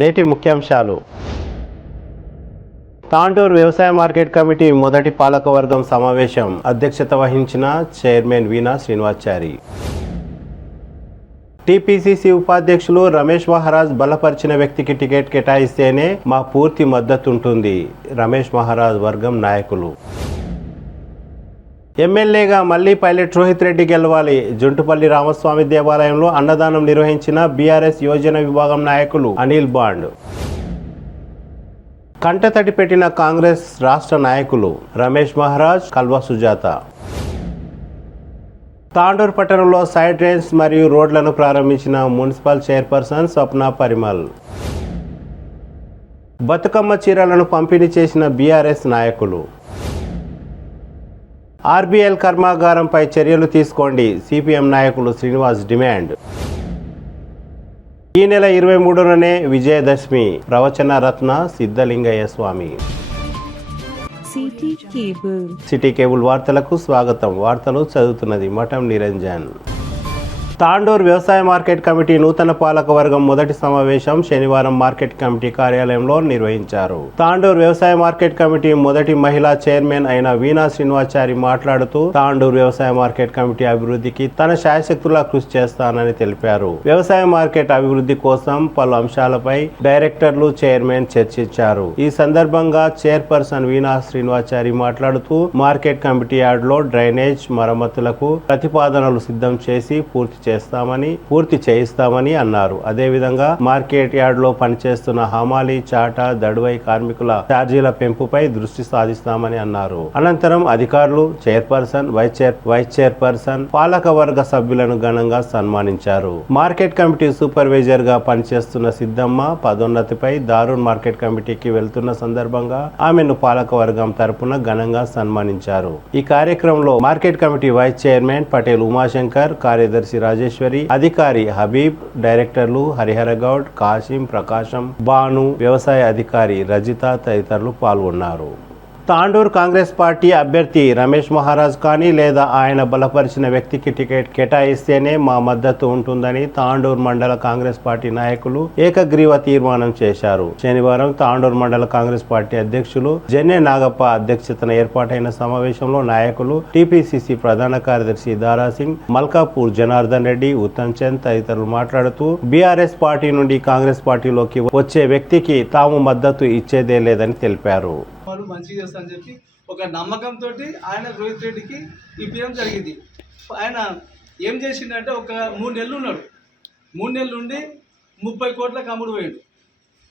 నేటి ముఖ్యాంశాలు. తాండూరు వ్యవసాయ మార్కెట్ కమిటీ మొదటి పాలకవర్గం సమావేశం. అధ్యక్షత వహించిన చైర్మన్ వీణా శ్రీనివాచారి. టీపీసీసీ ఉపాధ్యక్షులు రమేష్ మహారాజ్ బలపరిచిన వ్యక్తికి టికెట్ కేటాయిస్తేనే మా పూర్తి మద్దతు ఉంటుంది. రమేష్ మహారాజ్ వర్గం నాయకులు. ఎమ్మెల్యేగా మళ్లీ పైలట్ రోహిత్ రెడ్డి గెలవాలి. జుంటుపల్లి రామస్వామి దేవాలయంలో అన్నదానం నిర్వహించిన బీఆర్ఎస్ యోజన విభాగం నాయకులు అనిల్ బాండ్. కంటతడి పెట్టిన కాంగ్రెస్ రాష్ట్ర నాయకులు రమేష్ మహారాజ్, కల్వ సుజాత. తాండూరు పట్టణంలో సైడ్ డ్రైన్స్ మరియు రోడ్లను ప్రారంభించిన మున్సిపల్ చైర్పర్సన్ స్వప్న పరిమల్. బతుకమ్మ చీరలను పంపిణీ చేసిన బీఆర్ఎస్ నాయకులు. ఆర్బీఎల్ కర్మాగారంపై చర్యలు తీసుకోండి. సిపిఎం నాయకులు శ్రీనివాస్ డిమాండ్. ఈ నెల 23నే విజయదశమి. ప్రవచన రత్న సిద్ధలింగయ్య స్వామి. సిటీ కేబుల్ వార్తలకు స్వాగతం. వార్తలు చదువుతున్నది మఠం నిరంజన్. తాండూరు వ్యవసాయ మార్కెట్ కమిటీ నూతన పాలక వర్గం మొదటి సమావేశం శనివారం మార్కెట్ కమిటీ కార్యాలయంలో నిర్వహించారు. తాండూరు వ్యవసాయ మార్కెట్ కమిటీ మొదటి మహిళా చైర్మన్ అయిన వీణా శ్రీనివాచారి మాట్లాడుతూ తాండూరు వ్యవసాయ మార్కెట్ కమిటీ అభివృద్ధికి తన శాయశక్తులా కృషి చేస్తానని తెలిపారు. వ్యవసాయ మార్కెట్ అభివృద్ధి కోసం పలు అంశాలపై డైరెక్టర్లు, చైర్మన్ చర్చించారు. ఈ సందర్భంగా చైర్పర్సన్ వీణా శ్రీనివాచారి మాట్లాడుతూ మార్కెట్ కమిటీ యార్డులో డ్రైనేజ్ మరమ్మతులకు ప్రతిపాదనలు సిద్ధం చేసి పూర్తి చేయిస్తామని అన్నారు. అదేవిధంగా మార్కెట్ యార్డ్ లో పనిచేస్తున్న హమాలి, చాటా, దడువై కార్మికుల ఛార్జీల పెంపుపై దృష్టి సాధిస్తామని అన్నారు. అనంతరం అధికారులు, చైర్పర్సన్, వైస్ చైర్పర్సన్, పాలక వర్గ సభ్యులను ఘనంగా సన్మానించారు. మార్కెట్ కమిటీ సూపర్వైజర్ గా పనిచేస్తున్న సిద్దమ్మ పదోన్నతిపై దారూన్ మార్కెట్ కమిటీకి వెళ్తున్న సందర్భంగా ఆమెను పాలక వర్గం తరపున ఘనంగా సన్మానించారు. ఈ కార్యక్రమంలో market committee vice chairman Patel Umashankar, కార్యదర్శి రాజేశ్వరి, అధికారి హబీబ్, డైరెక్టర్లు హరిహర గౌడ్, కాశీం, ప్రకాశం, బాను, వ్యవసాయ అధికారి రజిత తదితరులు పాల్గొన్నారు. తాండూరు కాంగ్రెస్ పార్టీ అభ్యర్థి రమేష్ మహారాజ్ కానీ లేదా ఆయన బలపరిచిన వ్యక్తికి టికెట్ కేటాయిస్తేనే మా మద్దతు ఉంటుందని తాండూరు మండల కాంగ్రెస్ పార్టీ నాయకులు ఏకగ్రీవ తీర్మానం చేశారు. శనివారం తాండూరు మండల కాంగ్రెస్ పార్టీ అధ్యక్షులు జెన్నె నాగప్ప అధ్యక్షతన ఏర్పాటైన సమావేశంలో నాయకులు, టీపీసీసీ ప్రధాన కార్యదర్శి దారాసింగ్, మల్కాపూర్ జనార్దన్ రెడ్డి, ఉత్తమ్ చంద్ తదితరులు మాట్లాడుతూ బీఆర్ఎస్ పార్టీ నుండి కాంగ్రెస్ పార్టీలోకి వచ్చే వ్యక్తికి తాము మద్దతు ఇచ్చేదే లేదని తెలిపారు. మంచిగా చేస్తానని చెప్పి ఒక నమ్మకంతో ఆయన రోహిత్ రెడ్డికి ఇప్పించడం జరిగింది. ఆయన ఏం చేసిందంటే ఒక 3 నెలలు ఉన్నాడు. 3 నెలలు ఉండి 30 కోట్లకు అమ్ముడు పోయాడు.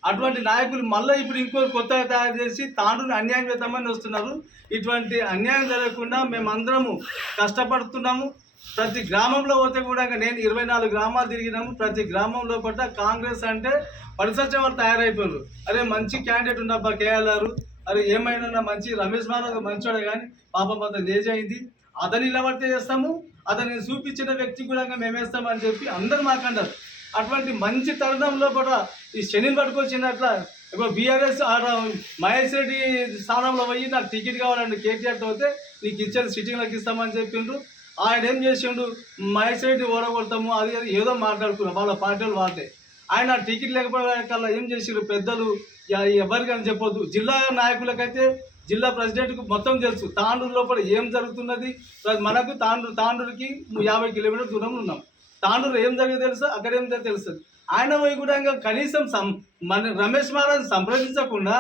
అటువంటి నాయకులు మళ్ళీ ఇప్పుడు ఇంకో కొత్తగా తయారు చేసి తాండూరుని అన్యాయం చేద్దామని వస్తున్నారు. ఇటువంటి అన్యాయం జరగకుండా మేమందరము కష్టపడుతున్నాము. ప్రతి గ్రామంలో పోతే కూడా నేను 24 గ్రామాలు తిరిగినాము. ప్రతి గ్రామంలో కూడా కాంగ్రెస్ అంటే పరిసచ్చ వాళ్ళు తయారైపోయారు. అరే మంచి క్యాండిడేట్ ఉన్నబ్బా కేఎల్ఆర్, అరే ఏమైనా మంచి రమేష్ మహారాజ్ మంచోడే కానీ పాపం అతను ఏజ్ అయింది, అతను నిలబడితే చేస్తాము, అతన్ని చూపించిన వ్యక్తి కూడా మేమేస్తామని చెప్పి అందరూ మాకంటారు. అటువంటి మంచి తరుణంలో కూడా ఈ శనిని పట్టుకొచ్చినట్ల ఇప్పుడు బీఆర్ఎస్ మహేష్ రెడ్డి స్థానంలో పోయి నాకు టికెట్ కావాలండి, కేటీఆర్తో పోతే నీకు ఇచ్చేది సిట్టింగ్లకు ఇస్తామని చెప్పిండ్రు. ఆయన ఏం చేసిండు, మహేష్ రెడ్డి ఓడగొడతాము అది ఏదో మాట్లాడుకున్నాం వాళ్ళ పార్టీలు వాళ్ళే. ఆయన టికెట్ లేకపోవడం ఏం చేసిండ్రు పెద్దలు, ఎవరికైనా చెప్పొద్దు. జిల్లా నాయకులకైతే జిల్లా ప్రెసిడెంట్కు మొత్తం తెలుసు తాండూరు లోపల ఏం జరుగుతున్నది. మనకు తాండూరుకి 50 కిలోమీటర్ల దూరంలో ఉన్నాం. తాండూరు ఏం జరిగిందో తెలుసు, అక్కడ ఏం తెలుస్తుంది. ఆయన పోయి కూడా ఇంకా కనీసం మన రమేష్ మహారాజ్ సంప్రదించకుండా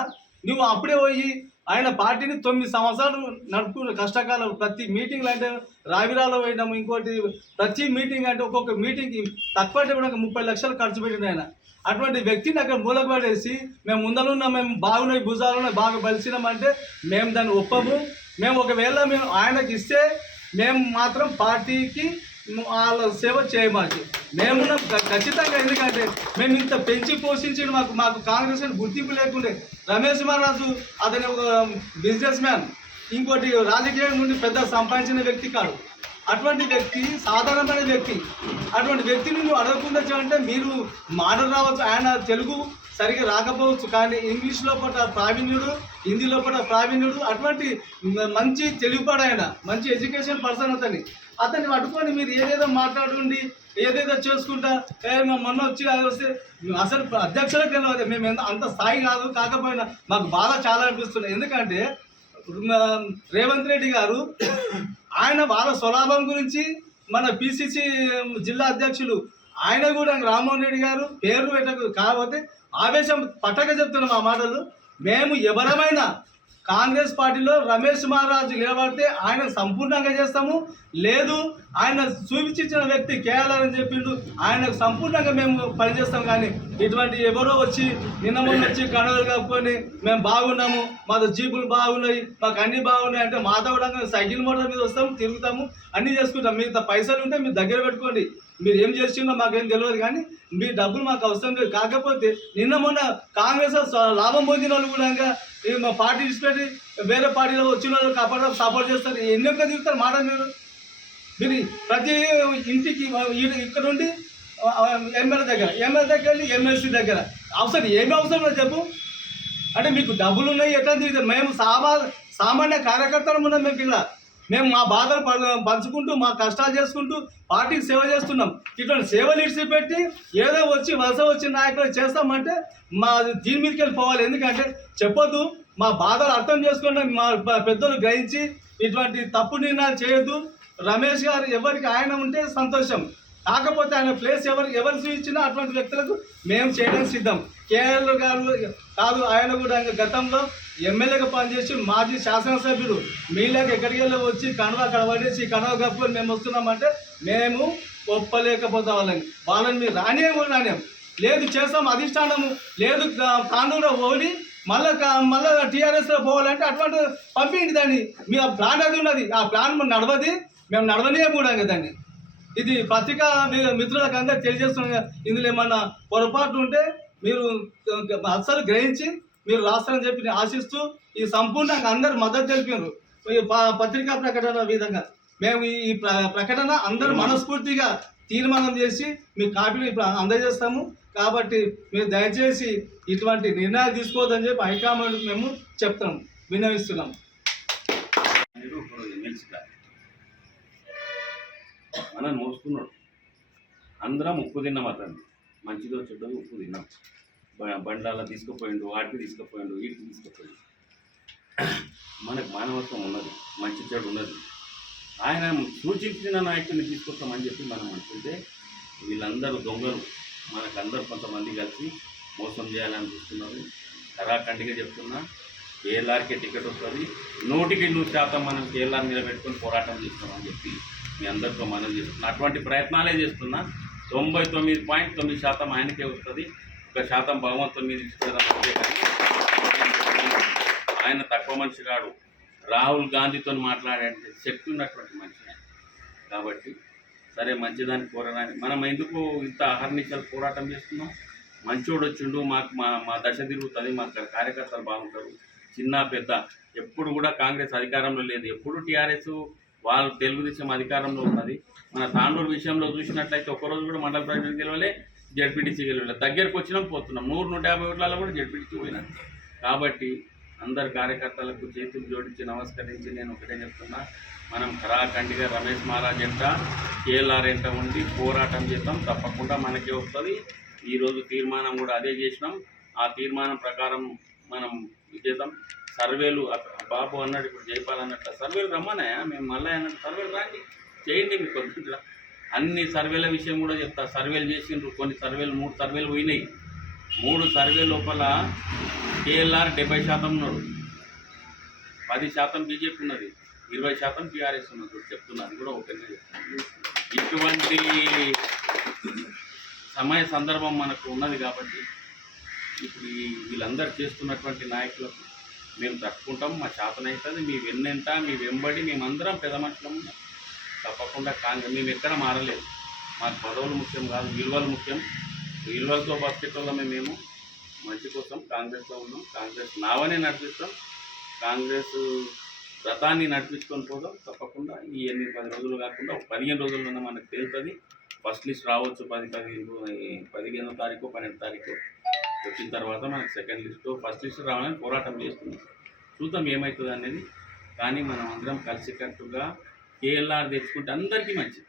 నువ్వు అప్పుడే పోయి ఆయన పార్టీని 9 సంవత్సరాలు నడుపుకున్న కష్టకాలం. ప్రతి మీటింగ్లు అంటే రావిరాలో పోయినాము, ఇంకోటి ప్రతి మీటింగ్ అంటే ఒక్కొక్క మీటింగ్కి తక్కువ అంటే కూడా 30 లక్షలు ఖర్చు పెట్టిన ఆయన. అటువంటి వ్యక్తిని అక్కడ మూలకు పడేసి మేము ముందలున్నాం, మేము బాగున్నాయి, భుజాలున్నాయి, బాగా బలిసినామంటే మేము దాన్ని ఒప్పము. మేము ఒకవేళ మేము ఆయనకి ఇస్తే మేము మాత్రం పార్టీకి వాళ్ళ సేవ చేయమాకి మేము ఖచ్చితంగా. ఎందుకంటే మేము ఇంత పెంచి పోషించి మాకు కాంగ్రెస్ గుర్తింపు లేకుండే. రమేష్ మహారాజు అతని ఒక బిజినెస్ మ్యాన్, ఇంకోటి రాజకీయం నుండి పెద్ద సంపాదించిన వ్యక్తి కాదు. అటువంటి వ్యక్తి సాధారణమైన వ్యక్తి. అటువంటి వ్యక్తిని నువ్వు అడగకుండా అంటే మీరు మాటలు రావచ్చు, ఆయన తెలుగు సరిగ్గా రాకపోవచ్చు, కానీ ఇంగ్లీష్ లోపల ప్రావీణ్యుడు, హిందీ లోపల ప్రావీణ్యుడు, అటువంటి మంచి తెలుగుపాడు ఆయన, మంచి ఎడ్యుకేషన్ పర్సన్ అతన్ని పట్టుకొని మీరు ఏదేదో మాట్లాడుండి ఏదేదో చేసుకుంటా మొన్న వచ్చి అది వస్తే అసలు అధ్యక్షులకు తెలియదు. మేము అంత స్థాయి కాదు, కాకపోయినా మాకు బాధ చాలా అనిపిస్తుంది. ఎందుకంటే రేవంత్ రెడ్డి గారు ఆయన వాళ్ళ స్వలాభం గురించి మన పిసిసి జిల్లా అధ్యక్షులు ఆయన కూడా రామ్మోహన్ రెడ్డి గారు పేరు పెట్టకు, కాకపోతే ఆవేశం పట్టక చెప్తున్నాం ఆ మాటలు. మేము ఎవరమైనా కాంగ్రెస్ పార్టీలో రమేష్ మహారాజు నిలబడితే ఆయన సంపూర్ణంగా చేస్తాము, లేదు ఆయన చూపించిన వ్యక్తి కేఆర్ఆర్ అని చెప్పిండు, ఆయనకు సంపూర్ణంగా మేము పనిచేస్తాం. కానీ ఇటువంటి ఎవరో వచ్చి నిన్న మొన్న వచ్చి కడవలు కప్పుకొని మేము బాగున్నాము, మాతో జీపులు బాగున్నాయి, మాకు అన్నీ బాగున్నాయి అంటే మాతో కూడా సైకిల్ మోటార్ మీద వస్తాము, తిరుగుతాము, అన్నీ చేసుకుంటాం. మిగతా పైసలు ఉంటే మీరు దగ్గర పెట్టుకోండి, మీరు ఏం చేసిందో మాకేం తెలియదు, కానీ మీ డబ్బులు మాకు అవసరం లేదు. కాకపోతే నిన్న మొన్న కాంగ్రెస్ లాభం పొందిన వాళ్ళు కూడా మా పార్టీ విడిచిపెట్టి వేరే పార్టీలో వచ్చిన వాళ్ళు కాపాడడం సపోర్ట్ చేస్తారు. ఎన్నెక్క తిరుగుతారు మాట మీరు. మీరు ప్రతి ఇంటికి ఇక్కడ నుండి ఎమ్మెల్యే దగ్గర వెళ్ళి ఎమ్మెల్సీ దగ్గర అవసరం ఏమి అవసరం లేదు చెప్పు. అంటే మీకు డబ్బులు ఉన్నాయి ఎట్లా తిరుగుతారు? మేము సామాన్య కార్యకర్తలు ఉన్నాం. మేము మా బాధలు పంచుకుంటూ మా కష్టాలు చేసుకుంటూ పార్టీకి సేవ చేస్తున్నాం. ఇటువంటి సేవలు ఇడిచిపెట్టి ఏదో వచ్చి వలస వచ్చిన నాయకులు చేస్తామంటే మా దీని మీదకి వెళ్ళిపోవాలి. ఎందుకంటే చెప్పొద్దు, మా బాధలు అర్థం చేసుకుని మా పెద్దలు గ్రహించి ఇటువంటి తప్పు నిర్ణయాలు చేయొద్దు. రమేష్ గారు ఎవరికి ఆయన ఉంటే సంతోషం, కాకపోతే ఆయన ప్లేస్ ఎవరు చూపించినా అటువంటి వ్యక్తులకు మేము చేయడానికి సిద్ధం. కేఎల్ గారు కాదు, ఆయన కూడా గతంలో ఎమ్మెల్యేగా పనిచేసి మాజీ శాసనసభ్యుడు. మీలాగా ఎక్కడికి వెళ్ళి వచ్చి అక్కడ పడేసి కడవ కప్పుకొని మేము వస్తున్నామంటే మేము ఒప్పలేకపోతాం. వాళ్ళని మీరు రానియం లేదు చేస్తాం అధిష్టానము లేదు కాంగ్రెస్లో ఓడి మళ్ళీ టీఆర్ఎస్లో పోవాలంటే అటువంటి పంపించండి. దాన్ని మీ ప్లాన్ అది ఉన్నది, ఆ ప్లాన్ నడవది, మేము నడవనే కూడా దాన్ని. ఇది పత్రికా మిత్రులకు అందరూ తెలియజేస్తున్నాం. ఇందులో ఏమన్నా పొరపాటు ఉంటే మీరు అస్సలు గ్రహించి మీరు రాస్తారని చెప్పి ఆశిస్తూ ఈ సంపూర్ణంగా అందరు మద్దతు తెలిపారు. ఈ పత్రికా ప్రకటన విధంగా మేము ఈ ప్రకటన అందరూ మనస్ఫూర్తిగా తీర్మానం చేసి మీ కాపీలు ఇప్పుడు అందజేస్తాము. కాబట్టి మీరు దయచేసి ఇటువంటి నిర్ణయాలు తీసుకోవద్దని చెప్పి హైకమాండ్ మేము చెప్తాం, విన్నవిస్తున్నాం. మనం మోసుకున్నాడు, అందరం ఉప్పు తిన్నాం, అతన్ని మంచిదో చెడ్డదో ఉప్పు తిన్నాం. బండాల తీసుకుపోయిండు, వాటికి తీసుకుపోయిండు, వీటికి తీసుకుపోయిండు. మనకు మానవత్వం ఉన్నది, మంచి చెడు ఉన్నది. ఆయన సూచించిన నాయకుడిని తీసుకొస్తామని చెప్పి మనం అనుకుంటే వీళ్ళందరూ దొంగలు, మనకందరూ కొంతమంది కలిసి మోసం చేయాలని చూస్తున్నారు. కరాఖండిగా చెప్తున్నా, కేఎల్ఆర్కే టికెట్ వస్తుంది, 100% మనం కేఎల్ఆర్ మీద పెట్టుకొని పోరాటం చేస్తామని చెప్పి మీ అందరితో మనం చేస్తున్నాం. అటువంటి ప్రయత్నాలే చేస్తున్నా. 99.9% ఆయనకే వస్తుంది, 1% భగవంతుని మీద ఇచ్చుకోవడం. ఆయన తక్కువ మనిషి కాడు, రాహుల్ గాంధీతో మాట్లాడే శక్తి ఉన్నటువంటి మనిషి. కాబట్టి సరే, మంచిదాన్ని కోరడానికి మనం ఎందుకు ఇంత అహర్నిశలు పోరాటం చేస్తున్నాం? మంచోడు వచ్చిండు, మాకు మా దశ తిరుగుతుంది, మా కార్యకర్తలు బాగుంటారు. చిన్న పెద్ద ఎప్పుడు కూడా కాంగ్రెస్ అధికారంలో లేదు, ఎప్పుడు టీఆర్ఎస్ వాళ్ళు తెలుగుదేశం అధికారంలో ఉన్నది. మన తాండూరు విషయంలో చూసినట్లయితే ఒక్కరోజు కూడా మండల ప్రెసిడెంట్ గెలవలే, జడ్పీటీసీ గెలవలే. దగ్గరకు వచ్చినాం, పోతున్నాం. 100-150 ఓట్లలో కూడా జడ్పీటీసీ పోయినాం. కాబట్టి అందరు కార్యకర్తలకు చేతులు జోడించి నమస్కరించి నేను ఒకటే చెప్తున్నా, మనం ఖరాఖండిగా రమేష్ మహారాజ్ ఎంట కేఎల్ఆర్ ఎంట ఉండి పోరాటం చేద్దాం, తప్పకుండా మనకే వస్తుంది. ఈరోజు తీర్మానం కూడా అదే చేసినాం. ఆ తీర్మానం ప్రకారం మనం చేద్దాం. సర్వేలు బాబు అన్నాడు, ఇప్పుడు జైపాల్ అన్నట్టు సర్వేలు రమ్మన్నాయా, మేము మళ్ళీ అన్నట్టు సర్వేలు రాండి, చేయండి. మీకు కొద్దిగా అన్ని సర్వేల విషయం కూడా చెప్తా. సర్వేలు చేసిండ్రు, కొన్ని సర్వేలు 3 సర్వేలు పోయినాయి. 3 సర్వే లోపల కేఎల్ఆర్ 70% ఉన్నాడు, 10% బీజేపీ ఉన్నది, 20% టీఆర్ఎస్ ఉన్నది. చెప్తున్నారు కూడా ఒకటే చెప్తున్నారు. ఇటువంటి సమయ సందర్భం మనకు ఉన్నది. కాబట్టి ఇప్పుడు వీళ్ళందరూ చేస్తున్నటువంటి నాయకులకు మేము తట్టుకుంటాం, మా శాతం అవుతుంది. మీ వెన్నెంట, మీ వెంబడి మేమందరం పెద్ద మనుషులం. తప్పకుండా కాంగ్రెస్ మేము ఎక్కడ మారలేదు. మాకు పదవులు ముఖ్యం కాదు, విలువలు ముఖ్యం. విలువలతో బతికేటోళ్ళమే మేము. మంచి కోసం కాంగ్రెస్లో ఉన్నాం, కాంగ్రెస్ నావనే నడిపిస్తాం. కాంగ్రెస్ రథాన్ని నడిపించుకొని పోదాం. తప్పకుండా ఈ 8-10 రోజులు కాకుండా ఒక 15 రోజుల్లోనే మనకు తేలుతుంది. ఫస్ట్ లిస్ట్ రావచ్చు 15 తారీఖు 12 తారీఖు వచ్చిన తర్వాత మనకు సెకండ్ లిస్టు ఫస్ట్ లిస్ట్ రావాలని పోరాటం చేస్తున్నాం. చూద్దాం ఏమవుతుంది అనేది. కానీ మనం అందరం కలిసికట్టుగా కేఎల్ఆర్ తెచ్చుకుంటే అందరికీ మంచిది.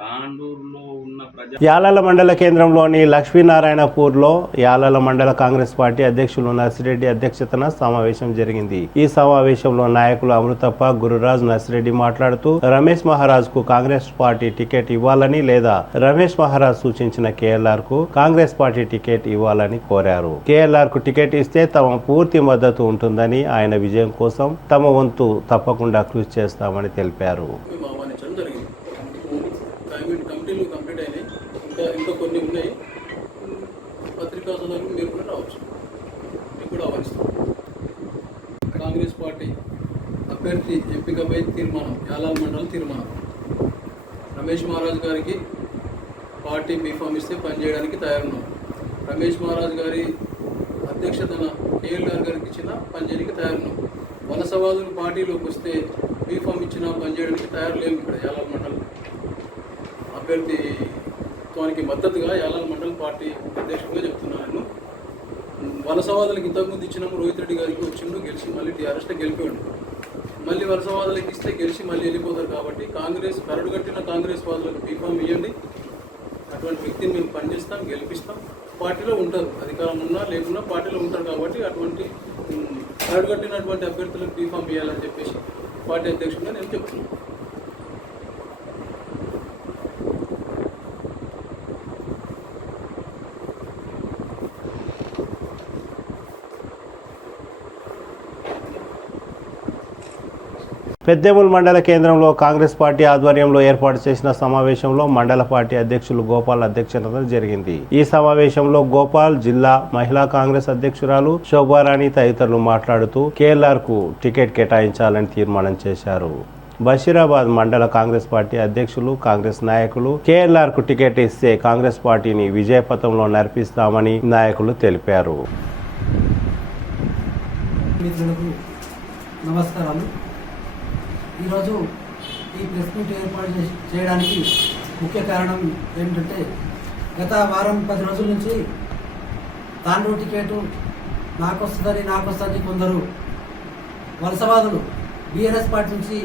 తాండూరులో ఉన్న యాలాల మండల కేంద్రంలోని లక్ష్మీనారాయణపూర్లో యాలాల మండల కాంగ్రెస్ పార్టీ అధ్యక్షులు నర్సిరెడ్డి అధ్యక్షతన సమావేశం జరిగింది. ఈ సమావేశంలో నాయకులు అమృతప్ప, గురురాజ్, నర్సిరెడ్డి మాట్లాడుతూ రమేష్ మహారాజ్ కు కాంగ్రెస్ పార్టీ టికెట్ ఇవ్వాలని లేదా రమేష్ మహారాజ్ సూచించిన కేఎల్ఆర్ కు కాంగ్రెస్ పార్టీ టికెట్ ఇవ్వాలని కోరారు. కేఎల్ఆర్ కు టికెట్ ఇస్తే తమ పూర్తి మద్దతు ఉంటుందని, ఆయన విజయం కోసం తమ వంతు తప్పకుండా కృషి చేస్తామని తెలిపారు. కమిటీలు కంప్లీట్ అయినాయి, ఇంకా కొన్ని ఉన్నాయి. పత్రికా సోదరులు మీరు కూడా రావచ్చు, మీకు కూడా ఆహ్వానిస్తాం. కాంగ్రెస్ పార్టీ అభ్యర్థి ఎంపికపై తీర్మానం, యాలాల మండలం తీర్మానం. రమేష్ మహారాజ్ గారికి పార్టీ బీఫామ్ ఇస్తే పనిచేయడానికి తయారున్నాం. రమేష్ మహారాజ్ గారి అధ్యక్షతన కేఎల్ఆర్ గారికి ఇచ్చిన పనిచేయడానికి తయారున్నాం. వలసవాదులు పార్టీలోకి వస్తే బీఫామ్ ఇచ్చినా పనిచేయడానికి తయారు లేము. ఇక్కడ యాలాల మండలం అభ్యర్థిత్వానికి మద్దతుగా యాలాల మండల పార్టీ అధ్యక్షుడిగా చెప్తున్నాను. వలసవాదులకు ఇంతకుముందు ఇచ్చినాము. రోహిత్ రెడ్డి గారికి వచ్చిండు, గెలిచి మళ్ళీ టీఆర్ఎస్లో గెలిపాడు. మళ్ళీ వలసవాదులకు ఇస్తే గెలిచి మళ్ళీ వెళ్ళిపోతారు. కాబట్టి కాంగ్రెస్ కరడు కట్టిన కాంగ్రెస్ వాదులకు బీఫామ్ ఇవ్వండి. అటువంటి వ్యక్తిని మేము పనిచేస్తాం, గెలిపిస్తాం. పార్టీలో ఉంటారు, అధికారం ఉన్నా లేకున్నా పార్టీలో ఉంటారు. కాబట్టి అటువంటి కరడు కట్టినటువంటి అభ్యర్థులకు బీఫామ్ ఇవ్వాలని చెప్పేసి పార్టీ అధ్యక్షుడిగా నేను చెప్తున్నాను. పెద్దేముల్ మండల కేంద్రంలో కాంగ్రెస్ పార్టీ ఆధ్వర్యంలో ఏర్పాటు చేసిన సమావేశంలో మండల పార్టీ అధ్యక్షులు గోపాల్ అధ్యక్షతన జరిగింది. ఈ సమావేశంలో గోపాల్, జిల్లా మహిళా కాంగ్రెస్ అధ్యక్షురాలు శోభారాణి తదితరులు మాట్లాడుతూ కేఎల్ఆర్ కు టికెట్ కేటాయించాలని తీర్మానం చేశారు. బషీరాబాద్ మండల కాంగ్రెస్ పార్టీ అధ్యక్షులు, కాంగ్రెస్ నాయకులు కేఎల్ఆర్ కు టికెట్ ఇస్తే కాంగ్రెస్ పార్టీని విజయపథంలో నడిపిస్తామని నాయకులు తెలిపారు. నమస్కారాలు. ఈరోజు ఈ ప్రెస్ మీట్ ఏర్పాటు చేయడానికి ముఖ్య కారణం ఏమిటంటే గత వారం 10 రోజుల నుంచి తాండూరు టికెట్ నాకు వస్తుందని కొందరు వలసవాదులు బీఆర్ఎస్ పార్టీ నుంచి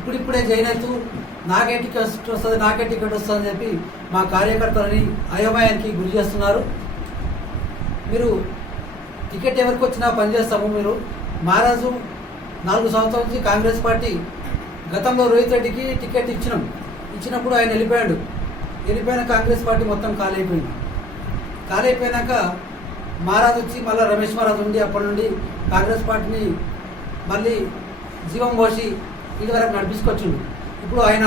ఇప్పుడిప్పుడే జైన్ అవుతూ నాకే టికెట్ వస్తుందని చెప్పి మా కార్యకర్తలని అయోమయానికి గురి చేస్తున్నారు. మీరు టికెట్ ఎవరికి వచ్చినా పనిచేస్తాము. మీరు మహారాజు 4 సంవత్సరాల నుంచి కాంగ్రెస్ పార్టీ గతంలో రోహిత్ రెడ్డికి టికెట్ ఇచ్చినప్పుడు ఆయన వెళ్ళిపోయిన కాంగ్రెస్ పార్టీ మొత్తం ఖాళీ అయిపోయాక మహారాజ్ వచ్చి మళ్ళీ రమేష్ మహారాజ్ ఉండి అప్పటి నుండి కాంగ్రెస్ పార్టీని మళ్ళీ జీవం పోసి ఇది వరకు నడిపించుకొచ్చిండు. ఇప్పుడు ఆయన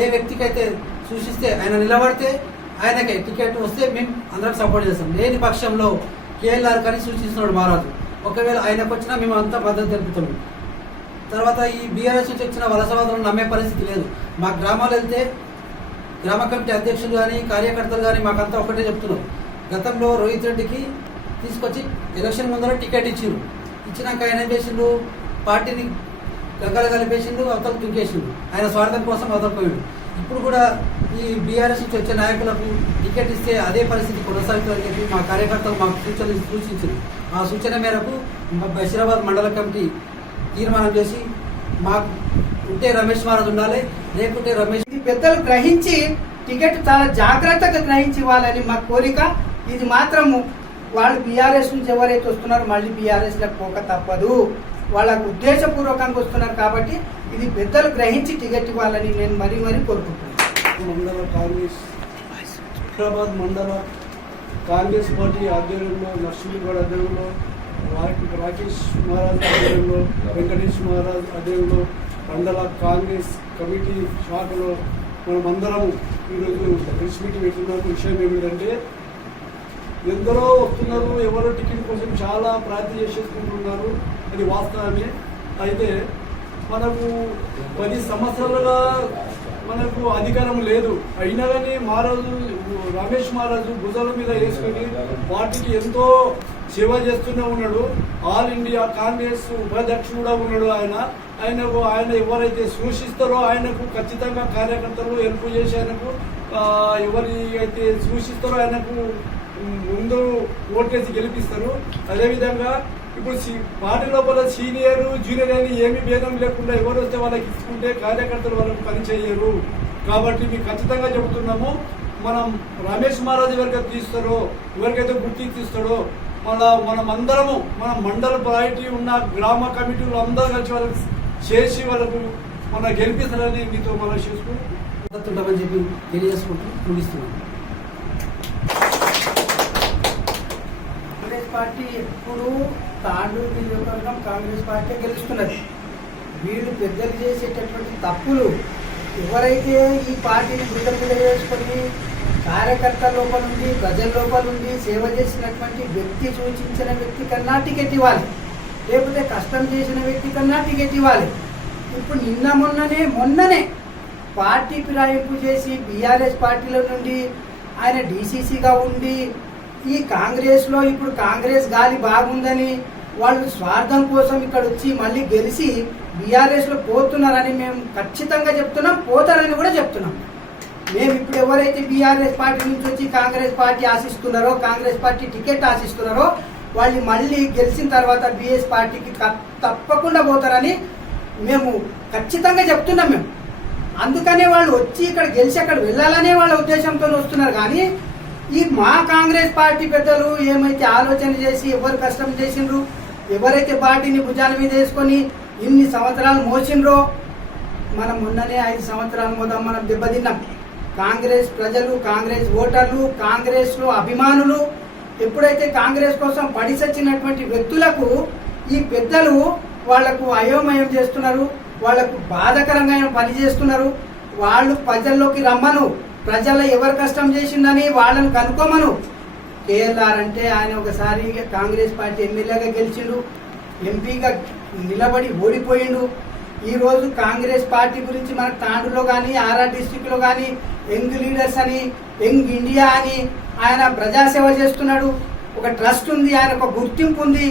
ఏ వ్యక్తికైతే సూచిస్తే ఆయన నిలబడితే ఆయనకే టికెట్ వస్తే మేము అందరికి సపోర్ట్ చేస్తాం. లేని పక్షంలో కేఎల్ఆర్ కానీ సూచిస్తున్నాడు మహారాజు. ఒకవేళ ఆయనకు వచ్చినా మేము అంతా మద్దతు తెలుపుతాము. తర్వాత ఈ బీఆర్ఎస్ నుంచి వచ్చిన వలసవాదులను నమ్మే పరిస్థితి లేదు. మా గ్రామాలు వెళ్తే గ్రామ కమిటీ అధ్యక్షులు కానీ కార్యకర్తలు కానీ మాకంతా ఒకటే చెప్తున్నారు. గతంలో రోహిత్ రెడ్డికి తీసుకొచ్చి ఎలక్షన్ ముందర టికెట్ ఇచ్చినాక ఆయన ఏం చేసిండు, పార్టీని గగ్గలు కలిపేసిండు, అవతలకు దుంకేసిండు. ఆయన స్వార్థం కోసం అవతలిపోయిండు. ఇప్పుడు కూడా ఈ బీఆర్ఎస్ నుంచి వచ్చే నాయకులకు టికెట్ ఇస్తే అదే పరిస్థితి కొనసాగుతుందని చెప్పి మా కార్యకర్తలు మాకు సూచించారు. ఆ సూచన మేరకు బషీరాబాద్ మండల కమిటీ తీర్మానం చేసి మాకు ఉంటే రమేష్ మహారాజ్ ఉండాలి, లేకుంటే రమేష్ పెద్దలు గ్రహించి టికెట్ చాలా జాగ్రత్తగా గ్రహించి ఇవ్వాలని మా కోరిక. ఇది మాత్రము వాళ్ళు బీఆర్ఎస్ నుంచి ఎవరైతే వస్తున్నారో మళ్ళీ బీఆర్ఎస్లకు పోక తప్పదు. వాళ్ళకు ఉద్దేశపూర్వకంగా వస్తున్నారు కాబట్టి ఇది పెద్దలు గ్రహించి టికెట్ ఇవ్వాలని నేను మరీ కోరుకుంటున్నాను. మండల కాంగ్రెస్ హైదరాబాద్ మండల కాంగ్రెస్ పార్టీ ఆధ్వర్యంలో, నర్సింహగౌడ్ ఆధ్వర్యంలో, రాకేష్ మహారాజ్ ఆధ్వర్యంలో, వెంకటేష్ మహారాజ్ ఆధ్వర్యంలో మండల కాంగ్రెస్ కమిటీ శాఖలో మనమందరం ఈరోజు ప్రెస్ మీటింగ్ పెట్టుకున్న విషయం ఏమిటంటే, ఎందరో వస్తున్నారు, ఎవరో టికెట్ కోసం చాలా ప్రార్థన చేసేసుకుంటున్నారు. అది వాస్తవమే. అయితే మనకు 10 సంవత్సరాలుగా మనకు అధికారం లేదు. అయినా కానీ రమేష్ మహారాజు భుజాల మీద వేసుకుని పార్టీకి ఎంతో సేవ చేస్తూనే ఉన్నాడు. ఆల్ ఇండియా కాంగ్రెస్ ఉపాధ్యక్షుడు కూడా ఉన్నాడు. ఆయన ఎవరైతే సూచిస్తారో ఆయనకు ఖచ్చితంగా కార్యకర్తలు హెల్ప్ చేసి ఆయనకు ఎవరి అయితే సూచిస్తారో ఆయనకు ముందు ఓటేసి గెలిపిస్తారు. అదేవిధంగా ఇప్పుడు పార్టీ లోపల సీనియర్ జూనియర్ అని ఏమీ భేదం లేకుండా ఎవరు వస్తే వాళ్ళకి ఇచ్చుకుంటే కార్యకర్తలు వాళ్ళకి పని చేయరు. కాబట్టి మీకు ఖచ్చితంగా చెబుతున్నాము, మనం రమేష్ మహారాజు ఎవరికైతే తీస్తారో, ఎవరికైతే గుర్తింపు తీస్తాడో మనం అందరము మన మండల పార్టీ ఉన్న గ్రామ కమిటీలు అందరూ కలిసి వాళ్ళకి చేసి వాళ్ళకు మన గెలిపిస్తారని మీతో మనం చేసుకుంటామని చెప్పి తెలియజేసుకుంటూ ముగిస్తున్నాం. కాంగ్రెస్ పార్టీ ఎప్పుడు తాండూరు నియోజకవర్గం కాంగ్రెస్ పార్టీ గెలుస్తున్నది. వీళ్ళు పెద్దలు చేసేటటువంటి తప్పులు ఎవరైతే ఈ పార్టీని బిడ్డ చేసుకొని కార్యకర్త లోపల నుండి ప్రజల లోపల నుండి సేవ చేసినటువంటి వ్యక్తి సూచించిన వ్యక్తి కన్నా టికెట్ ఇవ్వాలి, లేకపోతే కష్టం చేసిన వ్యక్తి కన్నా టికెట్ ఇవ్వాలి. ఇప్పుడు మొన్ననే పార్టీ ఫిరాయింపు చేసి బీఆర్ఎస్ పార్టీలో నుండి ఆయన డీసీసీగా ఉండి ఈ కాంగ్రెస్లో ఇప్పుడు కాంగ్రెస్ గాలి బాగుందని వాళ్ళు స్వార్థం కోసం ఇక్కడ వచ్చి మళ్ళీ గెలిచి బీఆర్ఎస్లో పోతున్నారని మేము ఖచ్చితంగా చెప్తున్నాం, పోతారని కూడా చెప్తున్నాం. మేము ఇప్పుడు ఎవరైతే బీఆర్ఎస్ పార్టీ నుంచి వచ్చి కాంగ్రెస్ పార్టీ ఆశిస్తున్నారో, కాంగ్రెస్ పార్టీ టికెట్ ఆశిస్తున్నారో వాళ్ళు మళ్ళీ గెలిచిన తర్వాత బీఎస్ పార్టీకి తప్పకుండా పోతారని మేము ఖచ్చితంగా చెప్తున్నాం. మేము అందుకనే వాళ్ళు వచ్చి ఇక్కడ గెలిచి అక్కడ వెళ్ళాలనే వాళ్ళ ఉద్దేశంతో వస్తున్నారు. కానీ ఈ మా కాంగ్రెస్ పార్టీ పెద్దలు ఏమైతే ఆలోచన చేసి ఎవరు కష్టం చేసిండ్రు, ఎవరైతే పార్టీని భుజాల మీద వేసుకొని ఇన్ని సంవత్సరాలు మోసిండ్రో, మనం మొన్ననే 5 సంవత్సరాల మొదలు మనం దెబ్బతిన్నాం. కాంగ్రెస్ ప్రజలు, కాంగ్రెస్ ఓటర్లు, కాంగ్రెస్లో అభిమానులు ఎప్పుడైతే కాంగ్రెస్ కోసం పడిసచ్చినటువంటి వ్యక్తులకు ఈ పెద్దలు వాళ్లకు అయోమయం చేస్తున్నారు, వాళ్లకు బాధాకరంగా పని చేస్తున్నారు. వాళ్ళు ప్రజల్లోకి రమ్మను, ప్రజల్లో ఎవరు కష్టం చేసిందని వాళ్ళని కనుక్కోమను. కేఎల్ఆర్ అంటే ఆయన ఒకసారి కాంగ్రెస్ పార్టీ ఎమ్మెల్యేగా గెలిచిండు, ఎంపీగా నిలబడి ఓడిపోయిండు. ఈరోజు కాంగ్రెస్ పార్టీ గురించి మనకు తాండూరులో కానీ ఆర్ఆర్ డిస్టిక్లో కానీ యంగ్ లీడర్స్ అని, యంగ్ ఇండియా అని ఆయన ప్రజాసేవ చేస్తున్నాడు. ఒక ట్రస్ట్ ఉంది, ఆయన ఒక గుర్తింపు ఉంది.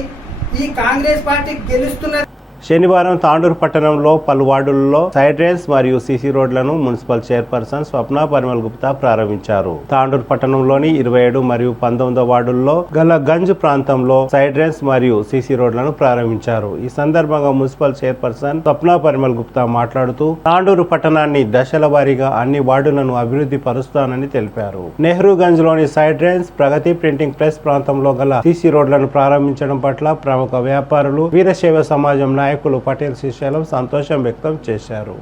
ఈ కాంగ్రెస్ పార్టీ గెలుస్తున్న శనివారం తాండూరు పట్టణంలో పలు వార్డులలో సైడ్ రైన్స్ మరియు సీసీ రోడ్లను మున్సిపల్ చైర్పర్సన్ స్వప్న పరిమళ్ గుప్తా ప్రారంభించారు. తాండూరు పట్టణంలోని 27 మరియు 19 వార్డుల్లో గల గంజ్ ప్రాంతంలో సైడ్ రైన్స్ మరియు సీసీ రోడ్లను ప్రారంభించారు. ఈ సందర్భంగా మున్సిపల్ చైర్పర్సన్ స్వప్న పరిమళ్ గుప్తా మాట్లాడుతూ తాండూరు పట్టణాన్ని దశల వారీగా అన్ని వార్డులను అభివృద్ధి పరుస్తానని తెలిపారు. నెహ్రూ గంజ్ లోని సైడ్ రైన్స్, ప్రగతి ప్రింటింగ్ ప్రెస్ ప్రాంతంలో గల సీసీ రోడ్లను ప్రారంభించడం పట్ల ప్రముఖ వ్యాపారులు, వీరశైవ సమాజం నాయకులు పటేల్ శ్రీశైలం సంతోషం వ్యక్తం చేశారు.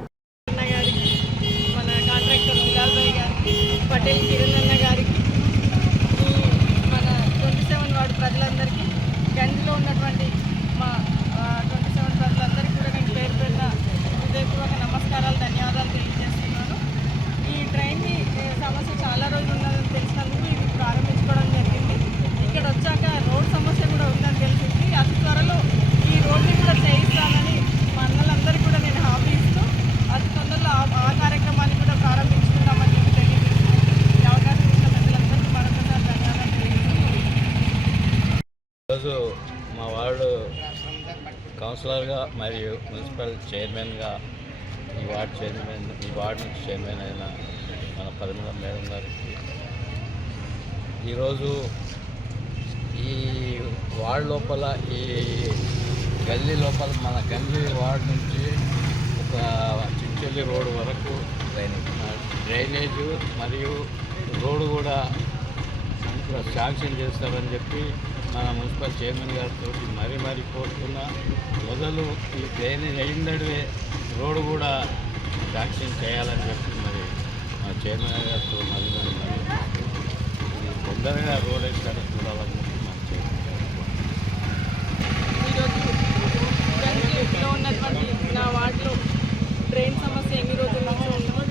మన కాంట్రాక్టర్ బిలాల్ భాయ్ గారికి, పటేల్ కిరణ్ అన్న గారికి, మన 27 వార్డు ప్రజలందరికీ, గంజ్లో ఉన్నటువంటి మా 27 ప్రజలందరికీ కూడా నేను పేరు పేరున హృదయపూర్వక నమస్కారాలు, ధన్యవాదాలు తెలియజేస్తున్నాను. ఈ ట్రైన్ని సమస్య చాలా రోజులు ఉన్నదని తెలిసినందుకు ఇది ప్రారంభించుకోవడం జరిగింది. ఇక్కడ వచ్చాక రోడ్ సమస్య కూడా ఉందని తెలిసింది. అతి త్వరలో ఈ రోడ్ని కూడా చేయిస్తానని మా అన్నలందరికీ కూడా నేను హామీ ఇస్తూ అతి తొందరలో ఆ కార్యక్రమాన్ని కూడా ప్రారంభించుకుందామని చెప్పి తెలియజేస్తున్నాను. ఈ అవకాశం ఇచ్చిన ప్రజలందరికీ మరొకసారి ధన్యవాదాలు తెలియజేస్తున్నాను. ఈరోజు మా వార్డు కౌన్సిలర్గా మరియు మున్సిపల్ చైర్మన్గా ఈ వార్డు నుంచి చైర్మన్ అయిన మన పరిమళ మేడం గారికి ఈరోజు ఈ వార్డు లోపల, ఈ గల్లీ లోపల, మన గల్లీ వార్డు నుంచి ఒక చిచ్చెల్లి రోడ్డు వరకు డ్రైనేజ్ మరియు రోడ్డు కూడా శాంక్షన్ చేస్తారని చెప్పి మన మున్సిపల్ చైర్మన్ గారితో మరీ కోరుతున్నా. మొదలు ఈ డ్రైనేజ్ అయిందడివే రోడ్డు కూడా శాంక్షన్ చేయాలని చెప్పి మరి మా చైర్మన్ గారితో మళ్ళీ తొందరగా రోడ్ ఎక్కడ చూడాలని చెప్పి మా చైర్మన్ గారు. ఈరోజు ఉన్నటువంటి నా వార్డులో డ్రైన్ సమస్య ఎన్ని రోజుల నుంచి ఉందో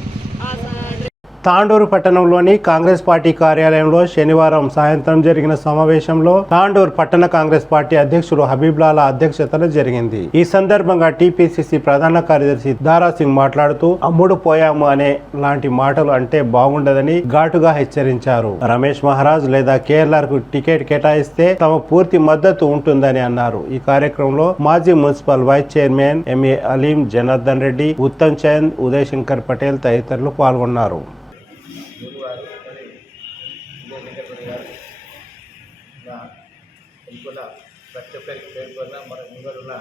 తాండూరు పట్టణంలోని కాంగ్రెస్ పార్టీ కార్యాలయంలో శనివారం సాయంత్రం జరిగిన సమావేశంలో తాండూరు పట్టణ కాంగ్రెస్ పార్టీ అధ్యక్షుడు హబీబ్లాలా అధ్యక్షతన జరిగింది. ఈ సందర్భంగా టీపీసీసీ ప్రధాన కార్యదర్శి దారాసింగ్ మాట్లాడుతూ అమ్ముడు పోయాము అనే లాంటి మాటలు అంటే బాగుండదని ఘాటుగా హెచ్చరించారు. రమేష్ మహారాజ్ లేదా కేఎల్ఆర్ కు టికెట్ కేటాయిస్తే తమ పూర్తి మద్దతు ఉంటుందని అన్నారు. ఈ కార్యక్రమంలో మాజీ municipal vice chairman M A Aleem, Janardhan Reddy, Uttam Chand, Uday Shankar Patel తదితరులు పాల్గొన్నారు. ప్రతి ఒక్కరికి పేర్కొన్న మన ముందరున్న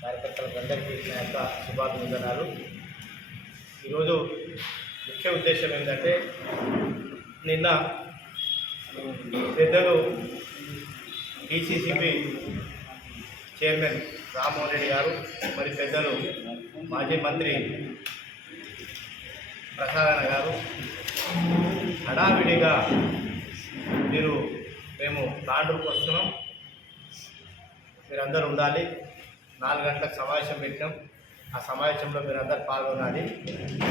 కార్యకర్తలకు అందరికీ నా యొక్క శుభాభివందనాలు. ఈరోజు ముఖ్య ఉద్దేశం ఏంటంటే, నిన్న పెద్దలు డిసిసిబి చైర్మన్ రామ్మోహన్ రెడ్డి గారు, మరి పెద్దలు మాజీ మంత్రి ప్రసాద్ గారు హడావిడిగా మేము తాండూరుకు వస్తున్నాం, మీరందరూ ఉండాలి, 4 గంటలకు సమావేశం పెట్టినాం, ఆ సమావేశంలో మీరందరూ పాల్గొనాలి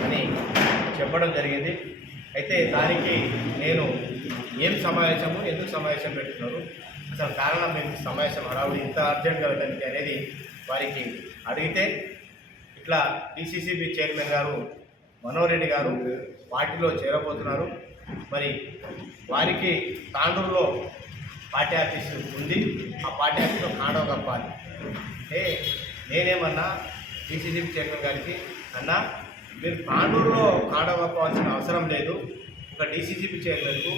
అని చెప్పడం జరిగింది. అయితే దానికి నేను ఏం సమావేశము, ఎందుకు సమావేశం పెట్టున్నారు, అసలు కారణం మేము సమావేశం హడావుడి ఇంత అర్జెంట్గా వెళ్ళడానికి అనేది వారికి అడిగితే, ఇట్లా డిసిసిబి చైర్మన్ గారు మనోహర్ రెడ్డి గారు పార్టీలో చేరబోతున్నారు, మరి వారికి తాండూరులో పార్టీ ఆఫీసు ఉంది, ఆ పార్టీ ఆఫీస్లో కాండవ కప్పాలి. అంటే నేనేమన్నా డిసిసిబి చైర్మన్ గారికి, అన్నా మీరు తాండూరులో కాండవ కప్పాల్సిన అవసరం లేదు, ఒక డిసిసిబి చైర్మన్కు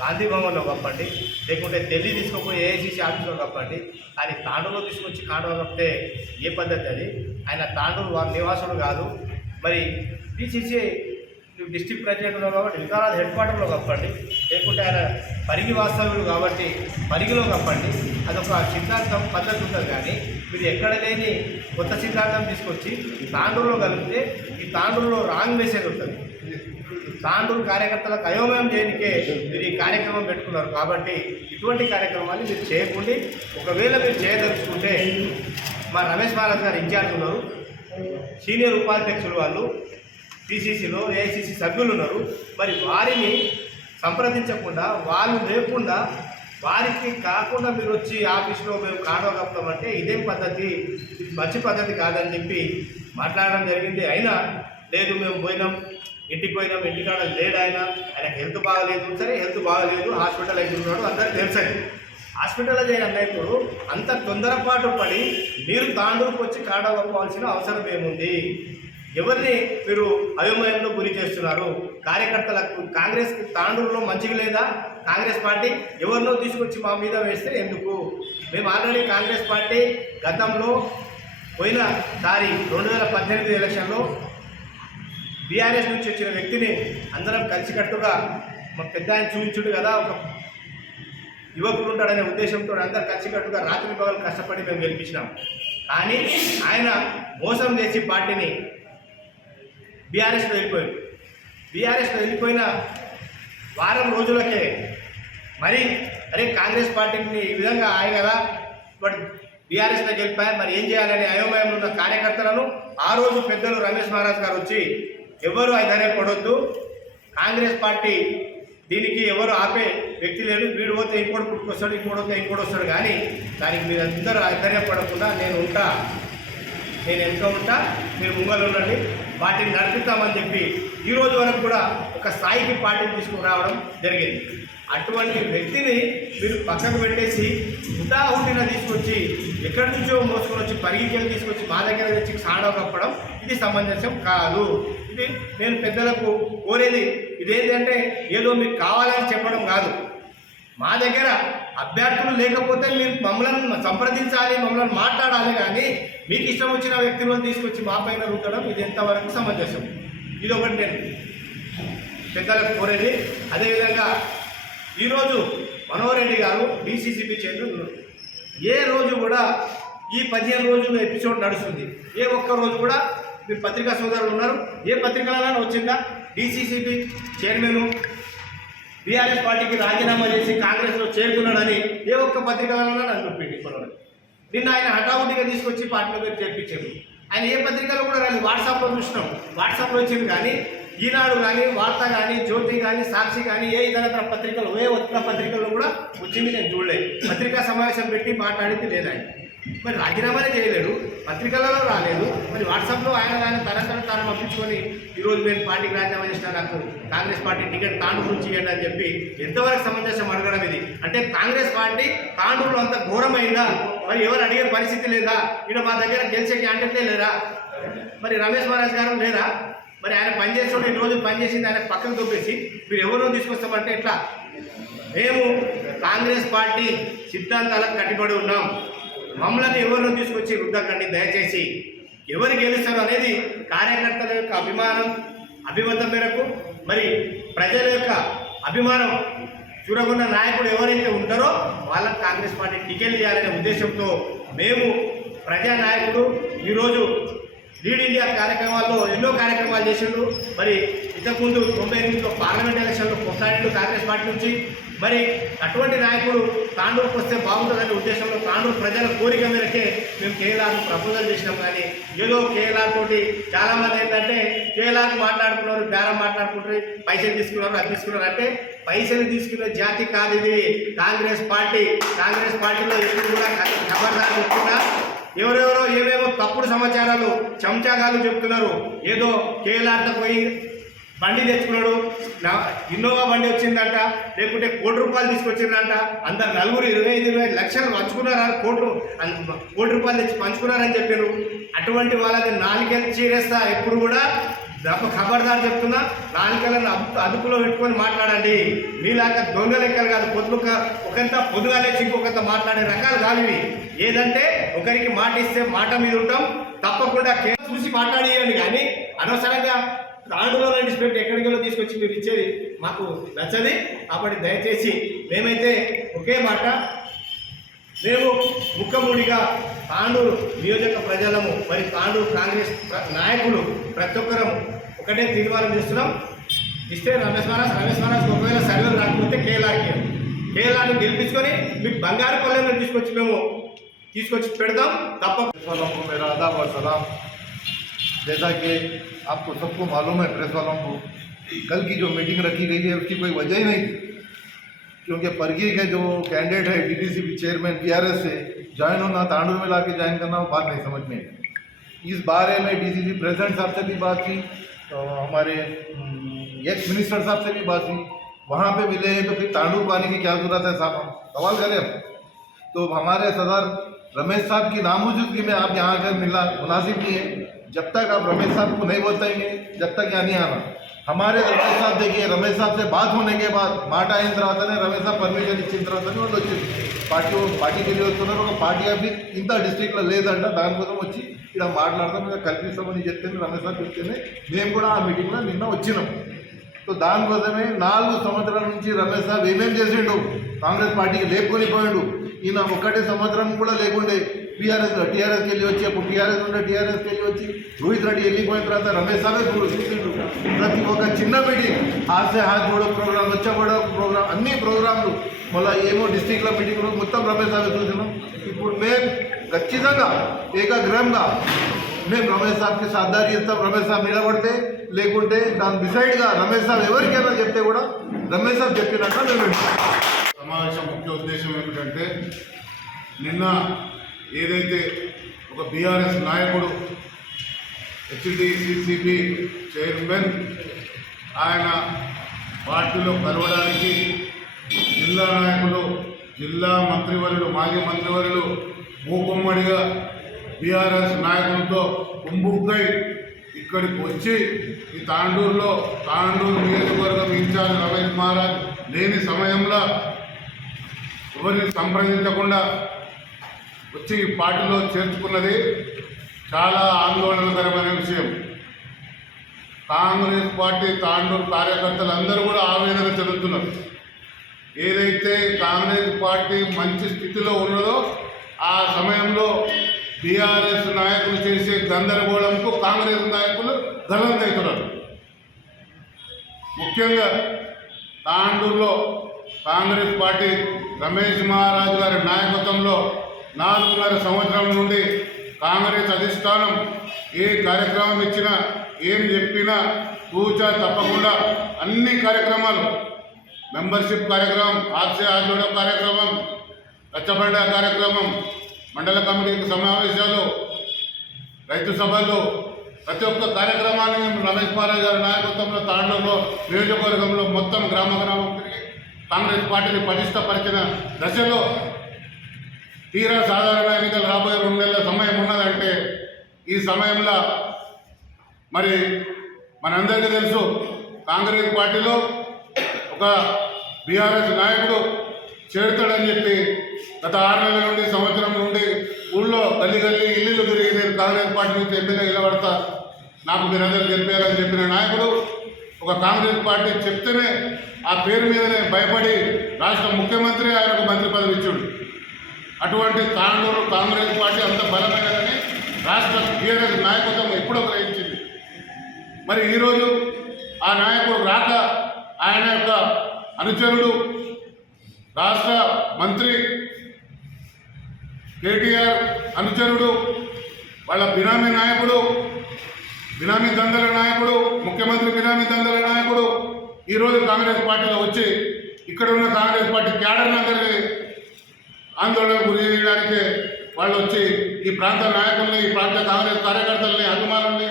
గాంధీ భవన్లో కప్పండి, లేకుంటే ఢిల్లీ తీసుకుపోయి ఏఐసిసి ఆఫీస్లో కప్పండి. కానీ తాండూరులో తీసుకొచ్చి కాండవ కప్పితే ఏ పద్ధతి అది? ఆయన తాండూరు వారి నివాసుడు కాదు, మరి డిసిసి డిస్ట్రిక్ట్ ప్రెసిడెంట్లో కాబట్టి వికారాబాద్ హెడ్ క్వార్టర్లో కప్పండి, లేకుంటే ఆయన పరిగి వాస్తవ్యుడు కాబట్టి పరిగిలో కప్పండి. అదొక సిద్ధాంతం పద్ధతి ఉంటుంది. కానీ మీరు ఎక్కడ లేని కొత్త సిద్ధాంతం తీసుకొచ్చి తాండూరులో కలిపితే ఈ తాండూరులో రాంగ్ మెసేజ్ ఉంటుంది. తాండూరు కార్యకర్తలకు అయోమయం చేయడానికే మీరు ఈ కార్యక్రమం పెట్టుకున్నారు. కాబట్టి ఇటువంటి కార్యక్రమాన్ని మీరు చేయకుండా, ఒకవేళ మీరు చేయదలుచుకుంటే మా రమేష్ మహారాజ్ గారు ఇన్ఛార్జ్ ఉన్నారు, సీనియర్ ఉపాధ్యక్షులు వాళ్ళు పిసిసిలో ఏఐసిసి సభ్యులు ఉన్నారు, మరి వారిని సంప్రదించకుండా, వాళ్ళు లేకుండా, వారికి కాకుండా మీరు వచ్చి ఆఫీస్లో మేము కాండవ కప్తామంటే ఇదేం పద్ధతి, మంచి పద్ధతి కాదని చెప్పి మాట్లాడడం జరిగింది. అయినా లేదు, మేము పోయినాం, ఇంటికి పోయినాం, ఇంటికాడ లేడు ఆయనకు హెల్త్ బాగలేదు. సరే, హెల్త్ బాగలేదు, హాస్పిటలైజ్ ఉన్నాడు, అందరికీ తెలుసండి. హాస్పిటలైజ్ అయినప్పుడు అంత తొందరపాటు పడి మీరు తాండూరుకు వచ్చి కాండవ కప్పాల్సిన అవసరం ఏముంది? ఎవరిని మీరు అయోమయంలో గురి చేస్తున్నారు? కార్యకర్తలకు కాంగ్రెస్ తాండూరులో మంచిగా లేదా? కాంగ్రెస్ పార్టీ ఎవరినో తీసుకొచ్చి మా మీద వేస్తే ఎందుకు? మేము ఆల్రెడీ కాంగ్రెస్ పార్టీ గతంలో పోయినసారి 2018 ఎలక్షన్లో బీఆర్ఎస్ నుంచి వచ్చిన వ్యక్తిని అందరం కలిసికట్టుగా మా పెద్ద ఆయన చూపించుడు కదా, ఒక యువకుడు ఉంటాడనే ఉద్దేశంతో అందరూ కలిసికట్టుగా రాత్రి పగలు కష్టపడి మేము గెలిపించినాం. కానీ ఆయన మోసం చేసి పార్టీని బీఆర్ఎస్లో వెళ్ళిపోయిన వారం రోజులకే మరి అరే కాంగ్రెస్ పార్టీని ఈ విధంగా ఆయ కదా, బట్ బీఆర్ఎస్లో గెలిపాయి, మరి ఏం చేయాలని అయోమయంలో ఉన్న కార్యకర్తలను ఆ రోజు పెద్దలు రమేష్ మహారాజ్ గారు వచ్చి, ఎవరు ఐదనేపడొద్దు, కాంగ్రెస్ పార్టీ దీనికి ఎవరు ఆపే వ్యక్తి లేడు, వీడు పోతే ఇంకోటి పుట్టుకొస్తాడు, ఇంకోటి పోతే ఇంకోటి వస్తాడు, కానీ దానికి మీరు అందరూ ఐదనేపడకుండా నేను వెనుక ఉంటా, మీరు ముంగలు ఉండండి, పార్టీని నడిపిస్తామని చెప్పి ఈ రోజు వరకు కూడా ఒక స్థాయికి పార్టీని తీసుకురావడం జరిగింది. అటువంటి వ్యక్తిని మీరు పక్కకు పెట్టేసి ఉదాహరణ తీసుకొచ్చి ఎక్కడి నుంచో మోసుకొని వచ్చి పరిగెత్తి తీసుకొచ్చి మా దగ్గర తెచ్చి సాడవ కప్పడం ఇది సమంజసం కాదు. ఇది నేను పెద్దలకు కోరేది ఇదేంటంటే ఏదో మీకు కావాలని చెప్పడం కాదు. మా దగ్గర అభ్యర్థులు లేకపోతే మీరు మమ్మల్ని సంప్రదించాలి, మమ్మల్ని మాట్లాడాలి, కానీ మీకు ఇష్టం వచ్చిన వ్యక్తులను తీసుకొచ్చి మా పైన రుద్దడం ఇది ఎంతవరకు సమంజసం? ఇది ఒకటి నేను పెద్దలకు కోరేది. అదేవిధంగా ఈరోజు మనోహర్ రెడ్డి గారు డిసిసిబి చైర్మన్, ఏ రోజు కూడా ఈ 15 రోజుల ఎపిసోడ్ నడుస్తుంది, ఏ ఒక్క రోజు కూడా మీరు పత్రికా సోదరులు ఉన్నారు, ఏ పత్రికలైనా వచ్చిందా డిసిసిబి చైర్మన్ బీఆర్ఎస్ పార్టీకి రాజీనామా చేసి కాంగ్రెస్లో చేరుకున్నాడని ఏ ఒక్క పత్రికలైనా నన్ను చెప్పింది? నిన్న ఆయన హఠావుటిగా తీసుకొచ్చి పార్టీలో మీరు చేర్పించారు. ఆయన ఏ పత్రికలో కూడా రాలేదు. వాట్సాప్లో చూసినాం, వాట్సాప్లో వచ్చింది. కానీ ఈనాడు కానీ, వార్త కానీ, జ్యోతి కానీ, సాక్షి కానీ, ఏ ఇతర పత్రికలు, ఏ ఒక్క పత్రికల్లో కూడా వచ్చింది నేను చూడలేదు. పత్రికా సమావేశం పెట్టి మాట్లాడింది లేదు ఆయన. మరి రాజీనామానే చేయలేడు, పత్రికలలో రాలేదు. మరి వాట్సాప్లో ఆయన తనంతట తాను పంపించుకొని ఈరోజు నేను పార్టీకి రాజీనామా చేసిన, నాకు కాంగ్రెస్ పార్టీ టికెట్ తాండూరు నుంచి ఇవ్వండి అని చెప్పి ఎంతవరకు సమంజసం అడగడం ఇది? అంటే కాంగ్రెస్ పార్టీ తాండూరులో అంత ఘోరమైందా? మరి ఎవరు అడిగే పరిస్థితి లేదా? ఇక్కడ మా దగ్గర గెలిచే క్యాండిడేట్లే లేరా? మరి రమేష్ మహారాజ్ గారు లేరా? మరి ఆయన పనిచేస్తుంటే ఈ రోజు పనిచేసింది ఆయన పక్కకు తోపేసి మీరు ఎవరినో తీసుకొస్తామంటే ఎట్లా? మేము కాంగ్రెస్ పార్టీ సిద్ధాంతాలకు కట్టుబడి ఉన్నాం. మమ్మల్ని ఎవరినో తీసుకొచ్చి రుద్దకండి దయచేసి. ఎవరు గెలుస్తారు అనేది కార్యకర్తల యొక్క అభిమతం మేరకు, మరి ప్రజల యొక్క అభిమానం చూరగొన్న నాయకుడు ఎవరైతే ఉంటారో వాళ్ళకి కాంగ్రెస్ పార్టీ టికెట్ ఇవ్వాలనే ఉద్దేశంతో మేము ప్రజానాయకుడు ఈరోజు లీడ్ ఇండియా కార్యక్రమాల్లో ఎన్నో కార్యక్రమాలు చేసిండు. మరి ఇంతకుముందు 98లో పార్లమెంట్ ఎలక్షన్లో కొట్లాడిండు కాంగ్రెస్ పార్టీ నుంచి. మరి అటువంటి నాయకుడు తాండూరుకు వస్తే బాగుంటుందనే ఉద్దేశంలో తాండూరు ప్రజల కోరిక మేరకే మేము కేఎల్ఆర్ను ప్రపోజల్ చేసినాం. కానీ ఏదో కేఎల్ఆర్ తోటి చాలామంది ఏంటంటే కేఎల్ఆర్కి మాట్లాడుకున్నారు, బేరం మాట్లాడుకుంటారు, పైసలు తీసుకున్నారు, అది తీసుకున్నారు. అంటే పైసలు తీసుకునే జాతి కాదు ఇది కాంగ్రెస్ పార్టీ. కాంగ్రెస్ పార్టీలో ఎప్పుడు కూడా ఖబర్దార్ చెప్తున్నా, ఎవరెవరో ఏమేమో తప్పుడు సమాచారాలు చెంచాగాలు చెప్తున్నారు. ఏదో కేఎల్ఆర్తో పోయి బండి తెచ్చుకున్నాడు, ఇన్నోవా బండి వచ్చిందంట, లేకుంటే ₹1 కోటి తీసుకొచ్చిందంట, అందరు నలుగురు 25 లక్షలు పంచుకున్నారని ₹1 కోటి తెచ్చి పంచుకున్నారని చెప్పారు. అటువంటి వాళ్ళని నాలుగేళ్ళు చీరేస్తా. ఎప్పుడు కూడా ఖబర్దార్ చెప్తున్నా, నాలుగేళ్ళని అదుపులో పెట్టుకొని మాట్లాడండి. మీలాగా దొంగ లెక్కలు కాదు, ఒకంతా పొద్దుగా లేచి ఇంకొకంత మాట్లాడే రకాలు కాదు ఇవి. ఏదంటే ఒకరికి మాట ఇస్తే మాట మీద ఉంటాం, తప్పకుండా చూసి మాట్లాడేయండి. కానీ అనవసరంగా తాండూరులో పెట్టి ఎక్కడికో తీసుకొచ్చి మీరు ఇచ్చేది మాకు నచ్చది. కాబట్టి దయచేసి మేమైతే ఒకే మాట, మేము ముక్కమూడిగా తాండూరు నియోజక ప్రజలము, మరి తాండూరు కాంగ్రెస్ నాయకులు ప్రతి ఒక్కరం ఒకటే తీర్మానం చేస్తున్నాం. ఇస్తే రమేష్ మహారాజ్ ఒకవేళ సర్వేలు రాకపోతే కేఎల్ఆర్ని గెలిపించుకొని మీకు బంగారు పల్లెలను తీసుకొచ్చి పెడదాం తప్పకుండా. मेरा आदाब और सलाम। जैसा कि आपको सबको मालूम है, प्रेस वालों को, कल की जो मीटिंग रखी गई है उसकी कोई वजह ही नहीं थी, क्योंकि परगी के जो कैंडिडेट है डीडीसीपी चेयरमैन बीआरएस से ज्वाइन होना, तांडूर में लाके ज्वाइन करना, वो बात नहीं समझ में आई। इस बारे में डीसीसी प्रेसिडेंट साहब से भी बात की, तो हमारे एक्स मिनिस्टर साहब से भी बात की। वहाँ पे मिले हैं तो फिर तांडूर को आने की क्या जरूरत है साहब? हम सवाल करें। तो हमारे सदर रमेश साहब की नामौजूदगी में आप यहाँ आकर मिलना मुनासिब नहीं है। जब तक आप रमेश साहब को नहीं बताएंगे, जब तक यहाँ नहीं आना। हमारे रमेश साहब देखिए, रमेश साहब से बात होने के बाद మాట అయిన తర్వాతనే రమేష్ సాబ్ పర్మిషన్ ఇచ్చిన తర్వాతనే వాళ్ళు వచ్చింది. పార్టీకి వెళ్ళి వస్తున్నారు. ఒక పార్టీ అవి ఇంత డిస్ట్రిక్ట్లో లేదంట, దానికోసం వచ్చి ఇలా మాట్లాడతాం, ఇలా కల్పిస్తామని చెప్తేనే రమేష్ సాబ్ చెప్తేనే మేము కూడా ఆ మీటింగ్లో నిన్న వచ్చినాం. तो దానికోసమే 4 సంవత్సరాల నుంచి రమేష్ సాబ్ ఏమేం చేసిండు, కాంగ్రెస్ పార్టీకి లేపుకొని పోయిండు. ఈయన 1 సంవత్సరం కూడా లేకుండే టీఆర్ఎస్కి వెళ్ళి వచ్చి, అప్పుడు టీఆర్ఎస్ ఉంటే టీఆర్ఎస్కి వెళ్ళి వచ్చి రోహిత్ రెడ్డి వెళ్ళిపోయిన తర్వాత రమేష్ సాబే చూసిండు ప్రతి ఒక్క చిన్న మీటింగ్, హాత్ జోడో ప్రోగ్రామ్, వచ్చా కూడా ప్రోగ్రామ్, అన్ని ప్రోగ్రాంలు మళ్ళీ ఏమో డిస్ట్రిక్ట్లో మీటింగ్లో మొత్తం రమేష్ సాబే చూసినాం. ఇప్పుడు మేము ఖచ్చితంగా ఏకగ్రహంగా మేము రమేష్ సాబ్కి సాధారి ఇస్తాం. రమేష్ సాబ్ నిలబడితే, లేకుంటే దాని డిసైడ్గా రమేష్ సాబ్ ఎవరికైనా చెప్తే కూడా రమేష్ సాబ్ చెప్పినట్టు మేము. సమావేశం ముఖ్య ఉద్దేశం ఏమిటంటే, నిన్న ఏదైతే ఒక బీఆర్ఎస్ నాయకుడు హెచ్డిసిసిబి చైర్మన్ ఆయన పార్టీలో కలవడానికి జిల్లా నాయకులు, జిల్లా మంత్రివర్యులు, మాజీ మంత్రివర్యులు మూకుమ్మడిగా బీఆర్ఎస్ నాయకులతో కుంభుక్కై ఇక్కడికి వచ్చి ఈ తాండూరులో తాండూరు నియోజకవర్గం ఇన్ఛార్జ్ రమేష్ మహారాజ్ లేని సమయంలో ఎవరిని సంప్రదించకుండా వచ్చి ఈ పార్టీలో చేర్చుకున్నది చాలా ఆందోళనకరమైన విషయం. కాంగ్రెస్ పార్టీ తాండూరు కార్యకర్తలందరూ కూడా ఆవేదన చెందుతున్నారు. ఏదైతే కాంగ్రెస్ పార్టీ మంచి స్థితిలో ఉన్నదో ఆ సమయంలో బీఆర్ఎస్ నాయకులు చేసే గందరగోళంకు కాంగ్రెస్ నాయకులు గల్లంతవుతున్నారు. ముఖ్యంగా తాండూరులో కాంగ్రెస్ పార్టీ రమేష్ మహారాజ్ గారి నాయకత్వంలో 4.5 సంవత్సరాల నుండి కాంగ్రెస్ అధిష్టానం ఏ కార్యక్రమం ఇచ్చినా ఏం చెప్పినా కూచా తప్పకుండా అన్ని కార్యక్రమాలు మెంబర్షిప్ కార్యక్రమం, ఆర్సీ ఆందోళన కార్యక్రమం, రచ్చబండ కార్యక్రమం, మండల కమిటీ సమావేశాలు, రైతు సభలు, ప్రతి ఒక్క కార్యక్రమాన్ని మేము రమేష్ మహారాజ్ గారి నాయకత్వంలో తాండూరులో నియోజకవర్గంలో మొత్తం గ్రామం తిరిగి కాంగ్రెస్ పార్టీని పటిష్టపరిచిన దశలో తీరా సాధారణ ఎన్నికలు రాబోయే 2 నెలల సమయం ఉన్నదంటే ఈ సమయంలో మరి మనందరికీ తెలుసు కాంగ్రెస్ పార్టీలో ఒక బీఆర్ఎస్ నాయకుడు చేరుతాడని చెప్పి గత 6 నెలల నుండి సంవత్సరం నుండి ఊళ్ళో గల్లీ గల్లీ ఇల్లు తిరిగి నేను కాంగ్రెస్ పార్టీ నుంచి ఎమ్మెల్యే నిలబడతా, నాకు మీరందరూ గెలిపేయాలని చెప్పిన నాయకుడు ఒక కాంగ్రెస్ పార్టీ చెప్తేనే ఆ పేరు మీదనే భయపడి రాష్ట్ర ముఖ్యమంత్రి ఆయనకు మంత్రి పదవి ఇచ్చాడు. అటువంటి తాండూరు కాంగ్రెస్ పార్టీ అంత బలమైనదని రాష్ట్ర టీఆర్ఎస్ నాయకత్వం ఎప్పుడో గ్రహించింది. మరి ఈరోజు ఆ నాయకుడు రాక ఆయన యొక్క అనుచరుడు రాష్ట్ర మంత్రి కేటీఆర్ అనుచరుడు, వాళ్ళ బినామీ నాయకుడు, బినామీ దందల నాయకుడు, ముఖ్యమంత్రి బినామీ దందల నాయకుడు ఈరోజు కాంగ్రెస్ పార్టీలో వచ్చి ఇక్కడ ఉన్న కాంగ్రెస్ పార్టీ క్యాడర్ని అందరినీ ఆందోళనకు గురి చేయడానికి వాళ్ళు వచ్చి ఈ ప్రాంత నాయకుల్ని, ఈ ప్రాంత కాంగ్రెస్ కార్యకర్తల్ని, అభిమానుల్ని,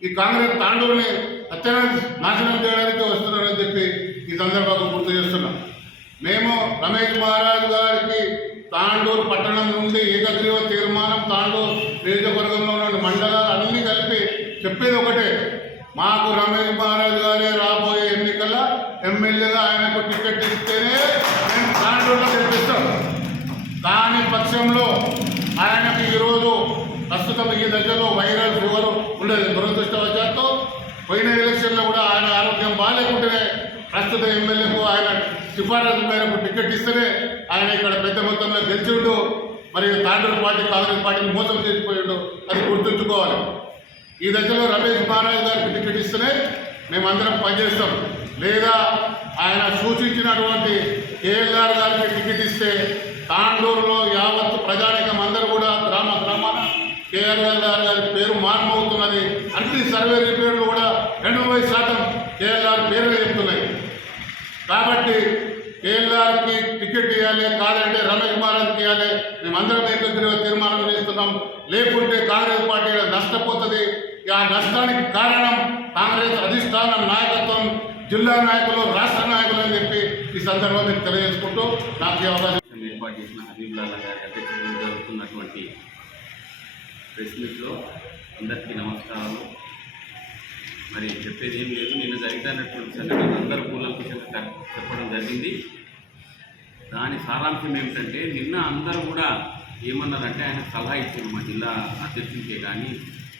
ఈ కాంగ్రెస్ తాండూరుని నాశనం చేయడానికి వస్తున్నారని చెప్పి ఈ సందర్భంగా గుర్తు చేస్తున్నాం. మేము రమేష్ మహారాజ్ గారికి తాండూరు పట్టణం నుండి ఏకగ్రీవ తీర్మానం, తాండూరు నియోజకవర్గంలో ఉన్న మండలాలు అన్నీ కలిపి చెప్పేది ఒకటే, మాకు రమేష్ మహారాజ్ గారే రాబోయే ఎన్నికల ఎమ్మెల్యేగా ఆయనకు టికెట్ ఇస్తేనే మేము తాండూరులో గెలిపిస్తాం. దాని పక్షంలో ఆయనకు ఈరోజు ప్రస్తుతం ఈ దశలో వైరల్ ఫీవర్ ఉండేది. దురదృష్టవశాత్తు పోయిన ఎలక్షన్లో కూడా ఆయన ఆరోగ్యం బాగాలేకుంటేనే ప్రస్తుత ఎమ్మెల్యేకు ఆయన సిఫారసు మేరకు టికెట్ ఇస్తేనే ఆయన ఇక్కడ పెద్ద మొత్తంలో గెలిచిండు. మరి తాండూరు పార్టీ కాంగ్రెస్ పార్టీని మోసం చేసిపోయిండు, అది గుర్తుంచుకోవాలి. ఈ దశలో రమేష్ మహారాజ్ గారికి టికెట్ ఇస్తేనే మేమందరం పనిచేస్తాం. లేదా ఆయన సూచించినటువంటి కేఎల్ఆర్ గారికి టికెట్ ఇస్తే తాండూరులో యావత్తు ప్రజానికం అందరూ కూడా గ్రామాన కేఎల్ఆర్ గారి పేరు మార్మవుతున్నది. అన్ని సర్వే రిపోర్ట్లు కూడా 80% కేఎల్ఆర్ పేరుగా చెప్తున్నాయి. కాబట్టి కేఎల్ఆర్కి టికెట్ ఇవ్వాలి, కాదంటే రమేష్ మహారాజ్కి ఇవ్వాలి. మేమందరం ఏకగ్రీవ తీర్మానం చేస్తున్నాం. లేకుంటే కాంగ్రెస్ పార్టీ నష్టపోతుంది. ఆ నష్టానికి కారణం కాంగ్రెస్ అధిష్టానం నాయకత్వం, జిల్లా నాయకులు, రాష్ట్ర నాయకులు అని చెప్పి ఈ సందర్భంగా మీకు తెలియజేసుకుంటూ నాకు అవకాశం ఏర్పాటు చేసిన హబీబుల్లా గారి అధ్యక్షతన జరుగుతున్నటువంటి ప్రెస్ మీట్లో అందరికీ నమస్కారాలు. మరి చెప్పేది ఏం లేదు, నిన్న జరిగినటువంటి సంఘటన అందరూ కూలంకుషంగా చెప్పడం జరిగింది. దాని సారాంశం ఏమిటంటే, నిన్న అందరూ కూడా ఏమన్నారంటే ఆయన సలహా ఇచ్చారు మా జిల్లా అధ్యక్షుడికే కానీ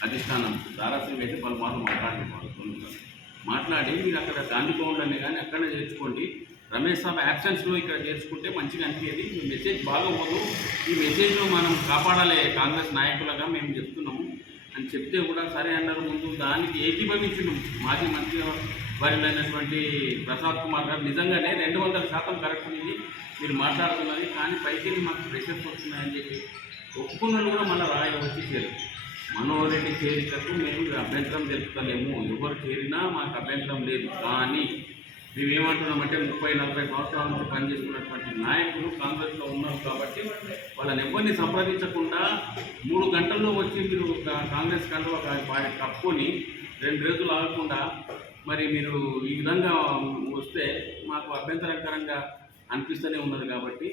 అధిష్టానం దారాసింగ్ అయితే పలుమార్లు మాట్లాడి మీరు అక్కడ గాంధీ భవన్లోనే కానీ అక్కడనే చేర్చుకోండి, రమేష్ సాబ్ యాబ్సెన్స్లో ఇక్కడ చేర్చుకుంటే మంచిగా అనిపించేది, మీ మెసేజ్ బాగోదు, ఈ మెసేజ్ను మనం కాపాడాలి కాంగ్రెస్ నాయకులుగా మేము చెప్తున్నాము అని చెప్తే కూడా సరే అన్నారు. ముందు దానికి ఏకీభవించడం మాజీ మంత్రి వారినైనటువంటి ప్రసాద్ కుమార్ గారు నిజంగానే 200% కరెక్ట్ ఉంది మీరు మాట్లాడుతున్నది, కానీ పైకి మాకు ప్రెషర్స్ వస్తున్నాయని చెప్పి ఒప్పుకున్నది కూడా మళ్ళీ వచ్చి చేరు మనోహర్ రెడ్డి చేరికకు మేము అభ్యంతరం తెలుపుతలేము, ఎవరు చేరినా మాకు అభ్యంతరం లేదు. కానీ మేమేమంటున్నామంటే 30-40 సంవత్సరాల నుంచి పనిచేస్తున్నటువంటి నాయకులు కాంగ్రెస్లో ఉన్నారు కాబట్టి వాళ్ళని ఎవరిని సంప్రదించకుండా 3 గంటల్లో వచ్చి మీరు కాంగ్రెస్ కంటే వారి కప్పుకొని 2 రోజులు ఆగకుండా మరి మీరు ఈ విధంగా వస్తే మాకు అభ్యంతరకరంగా అనిపిస్తూనే ఉన్నది. కాబట్టి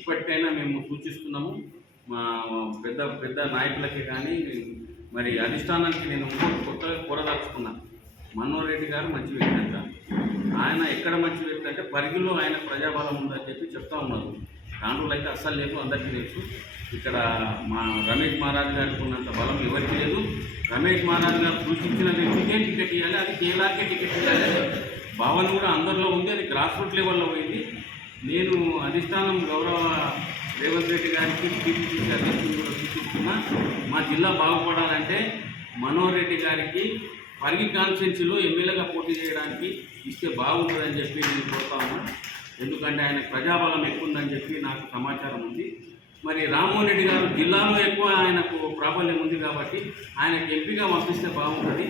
ఇప్పటికైనా మేము సూచిస్తున్నాము మా పెద్ద నాయకులకే కానీ మరి అధిష్టానానికి నేను కొత్తగా కోరదలుచుకున్నాను. మనోహర్ రెడ్డి గారు మంచి వ్యక్తి అంట, ఆయన ఎక్కడ మంచి వ్యక్తి అంటే పరిధిలో ఆయన ప్రజాబలం ఉందని చెప్పి చెప్తా ఉన్నారు. తాండూరులో అయితే అస్సలు లేదు, అందరికీ తెలుసు. ఇక్కడ మా రమేష్ మహారాజ్ గారికి ఉన్నంత బలం ఎవరికి లేదు. రమేష్ మహారాజ్ గారు సూచించిన వ్యక్తికే టికెట్ ఇవ్వాలి, అది కేఎల్ఆర్కే టికెట్ ఇవ్వాలి భావన కూడా అందరిలో ఉంది. అది గ్రాస్ రూట్ లెవెల్లో పోయింది. నేను అధిష్టానం గౌరవ రేవంత్ రెడ్డి గారికి టీపీసీసీ అధ్యక్షులు కూడా సూచిస్తున్నా, మా జిల్లా బాగుపడాలంటే మనోహర్ రెడ్డి గారికి పరిగి కాన్స్టిట్యున్సీలో ఎమ్మెల్యేగా పోటీ చేయడానికి ఇస్తే బాగుంటుందని చెప్పి నేను కోరుతా ఉన్నాను. ఎందుకంటే ఆయన ప్రజాబలం ఎక్కువ ఉందని చెప్పి నాకు సమాచారం ఉంది. మరి రామ్మోహన్ రెడ్డి గారు జిల్లాలో ఎక్కువ ఆయనకు ప్రాబల్యం ఉంది కాబట్టి ఆయనకు ఎంపీగా పంపిస్తే బాగుంటుంది.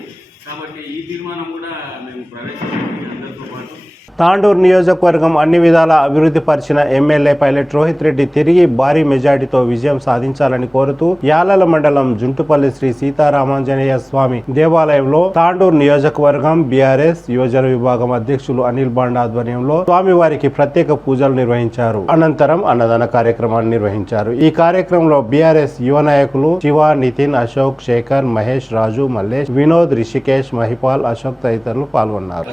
కాబట్టి ఈ తీర్మానం కూడా మేము ప్రవేశపెట్టి అందరితో పాటు తాండూరు నియోజకవర్గం అన్ని విధాల అభివృద్ధి పరిచిన ఎమ్మెల్యే పైలట్ రోహిత్ రెడ్డి తిరిగి భారీ మెజార్టీతో విజయం సాధించాలని కోరుతూ యాలల మండలం జుంటుపల్లి శ్రీ సీతారామాంజనేయ స్వామి దేవాలయంలో తాండూరు నియోజకవర్గం బీఆర్ఎస్ యువజన విభాగం అధ్యక్షులు అనిల్ బాండా ఆధ్వర్యంలో స్వామివారికి ప్రత్యేక పూజలు నిర్వహించారు. అనంతరం అన్నదాన కార్యక్రమాన్ని నిర్వహించారు. ఈ కార్యక్రమంలో బీఆర్ఎస్ యువ నాయకులు శివ, నితిన్, అశోక్, శేఖర్, మహేష్, రాజు, మల్లేష్, వినోద్, రిషికేష్, మహిపాల్, అశోక్ తదితరులు పాల్గొన్నారు.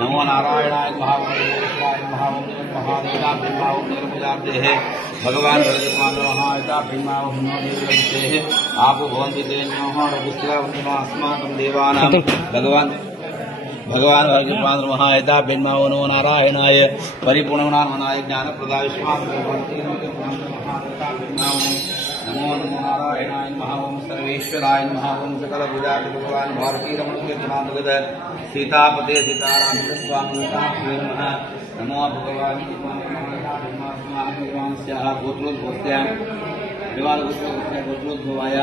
नमो नारायणाय भगवान आप भवन्ति अस्माकं देवानां भगवान महायता भिन्मावो नमो नारायणाय परिपूर्णमनाय ज्ञानप्रदाय नमो नमो नारायणाय नमः ओम सर्वेश्वराय नमः ओम सकल विद्यापति भगवान भारती रमण कीर्तनामृत सीतापते सीताराम स्वामी नमः नमो भगवान गोत्रोद्भवस्या गोत्रोद्भवाय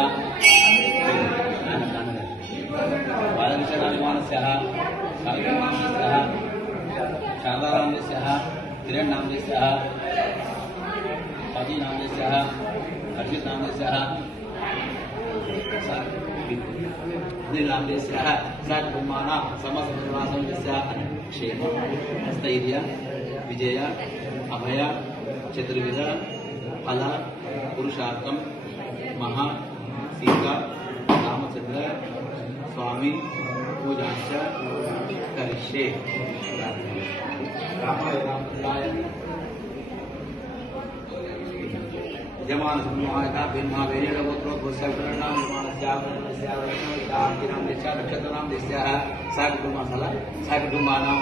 बालविषयाभिमानस्यः शारदानाम्यस्यः शारदानाम्यस्यः किरणनाम्यस्यः अजीनाम्यस्यः अर्जित नाम्यस्यः नाम्यस्यः साक्षुमाना समस्तनिवासस्य क्षेम स्थैर्य विजय अभय चतुर्विध फल पुरुषार्थम महा सीता रामचंद्र स्वामी पूजांच करिष्ये रामाय रामचंद्राय जमान समूहायता भिन्ना वेरेण गोत्रोद्भवस्यनाम निर्माणस्यावरणस्यावरणस्याकिनां दिशा नक्षत्रनां दिस्याः साकुटुम्बफल साकुटुम्बानां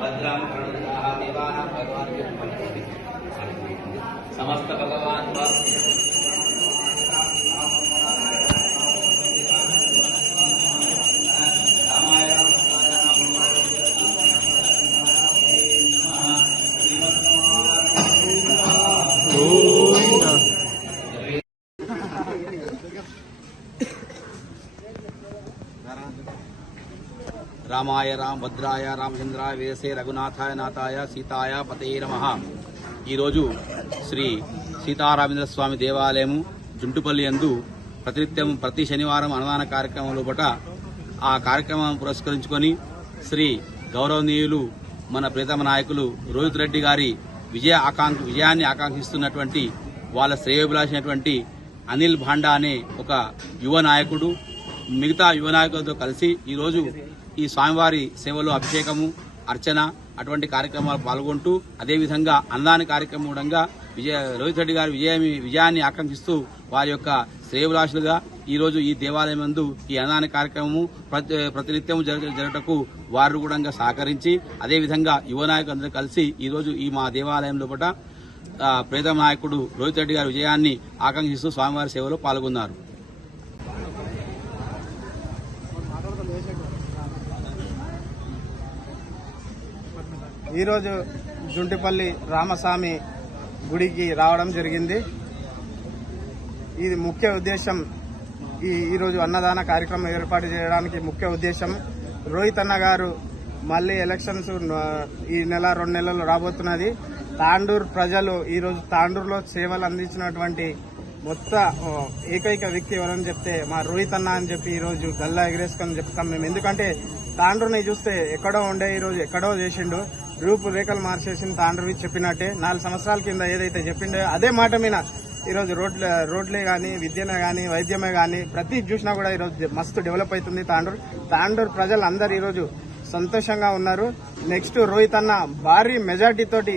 भद्रां प्रणताः देवानां भगवान् के समस्त भगवान రామాయ రామభద్రాయ రామచంద్రాయ వేసే రఘునాథాయ నాథాయ సీతాయ పతయే నమః. ఈరోజు శ్రీ సీతారామేంద్ర స్వామి దేవాలయము జుంటుపల్లి యందు ప్రతినిత్యం ప్రతి శనివారం అన్నదాన కార్యక్రమం లోపట ఆ కార్యక్రమం పురస్కరించుకొని శ్రీ గౌరవనీయులు మన ప్రియతమ నాయకులు రోహిత్ రెడ్డి గారి విజయాన్ని ఆకాంక్షిస్తున్నటువంటి వాళ్ళ శ్రేయోభిలాషినటువంటి అనిల్ భాండా అనే ఒక యువ నాయకుడు మిగతా యువ నాయకులతో కలిసి ఈరోజు ఈ స్వామివారి సేవలో అభిషేకము, అర్చన అటువంటి కార్యక్రమాలు పాల్గొంటూ అదేవిధంగా అన్నదాన కార్యక్రమం కూడా రోహిత్ రెడ్డి గారి విజయాన్ని ఆకాంక్షిస్తూ వారి యొక్క శ్రేయోభిలాషులుగా ఈరోజు ఈ దేవాలయం నందు ఈ అన్నదాన కార్యక్రమము ప్రతినిత్యం జరగటకు వారు కూడా సహకరించి అదేవిధంగా యువ నాయకులందరూ కలిసి ఈరోజు ఈ మా దేవాలయం లోపల ప్రియతమ నాయకుడు రోహిత్ రెడ్డి గారి విజయాన్ని ఆకాంక్షిస్తూ స్వామివారి సేవలో పాల్గొన్నారు. ఈరోజు జుంటిపల్లి రామస్వామి గుడికి రావడం జరిగింది. ఇది ముఖ్య ఉద్దేశం ఈరోజు అన్నదాన కార్యక్రమం ఏర్పాటు చేయడానికి ముఖ్య ఉద్దేశం రోహిత్ అన్న గారు మళ్ళీ ఎలక్షన్స్ ఈ నెల 2 నెలలు రాబోతున్నది. తాండూరు ప్రజలు ఈరోజు తాండూరులో సేవలు అందించినటువంటి మొత్తం ఏకైక వ్యక్తి ఎవరని చెప్తే మా రోహిత్ అన్న అని చెప్పి ఈరోజు గల్లా ఎగరేసుకొని చెప్తాం మేము. ఎందుకంటే తాండూరుని చూస్తే ఎక్కడో ఉండే ఈరోజు ఎక్కడో చేసిండు, రూపురేఖలు మార్చేసింది. తాండూరు చెప్పినట్టే 4 సంవత్సరాల కింద ఏదైతే చెప్పిండో అదే మాట మీద ఈరోజు రోడ్లే కానీ విద్యనే కానీ వైద్యమే కానీ ప్రతి చూసినా కూడా ఈరోజు మస్తు డెవలప్ అవుతుంది తాండూరు ప్రజలు అందరు ఈరోజు సంతోషంగా ఉన్నారు. నెక్స్ట్ రోహిత్ అన్న భారీ మెజార్టీ తోటి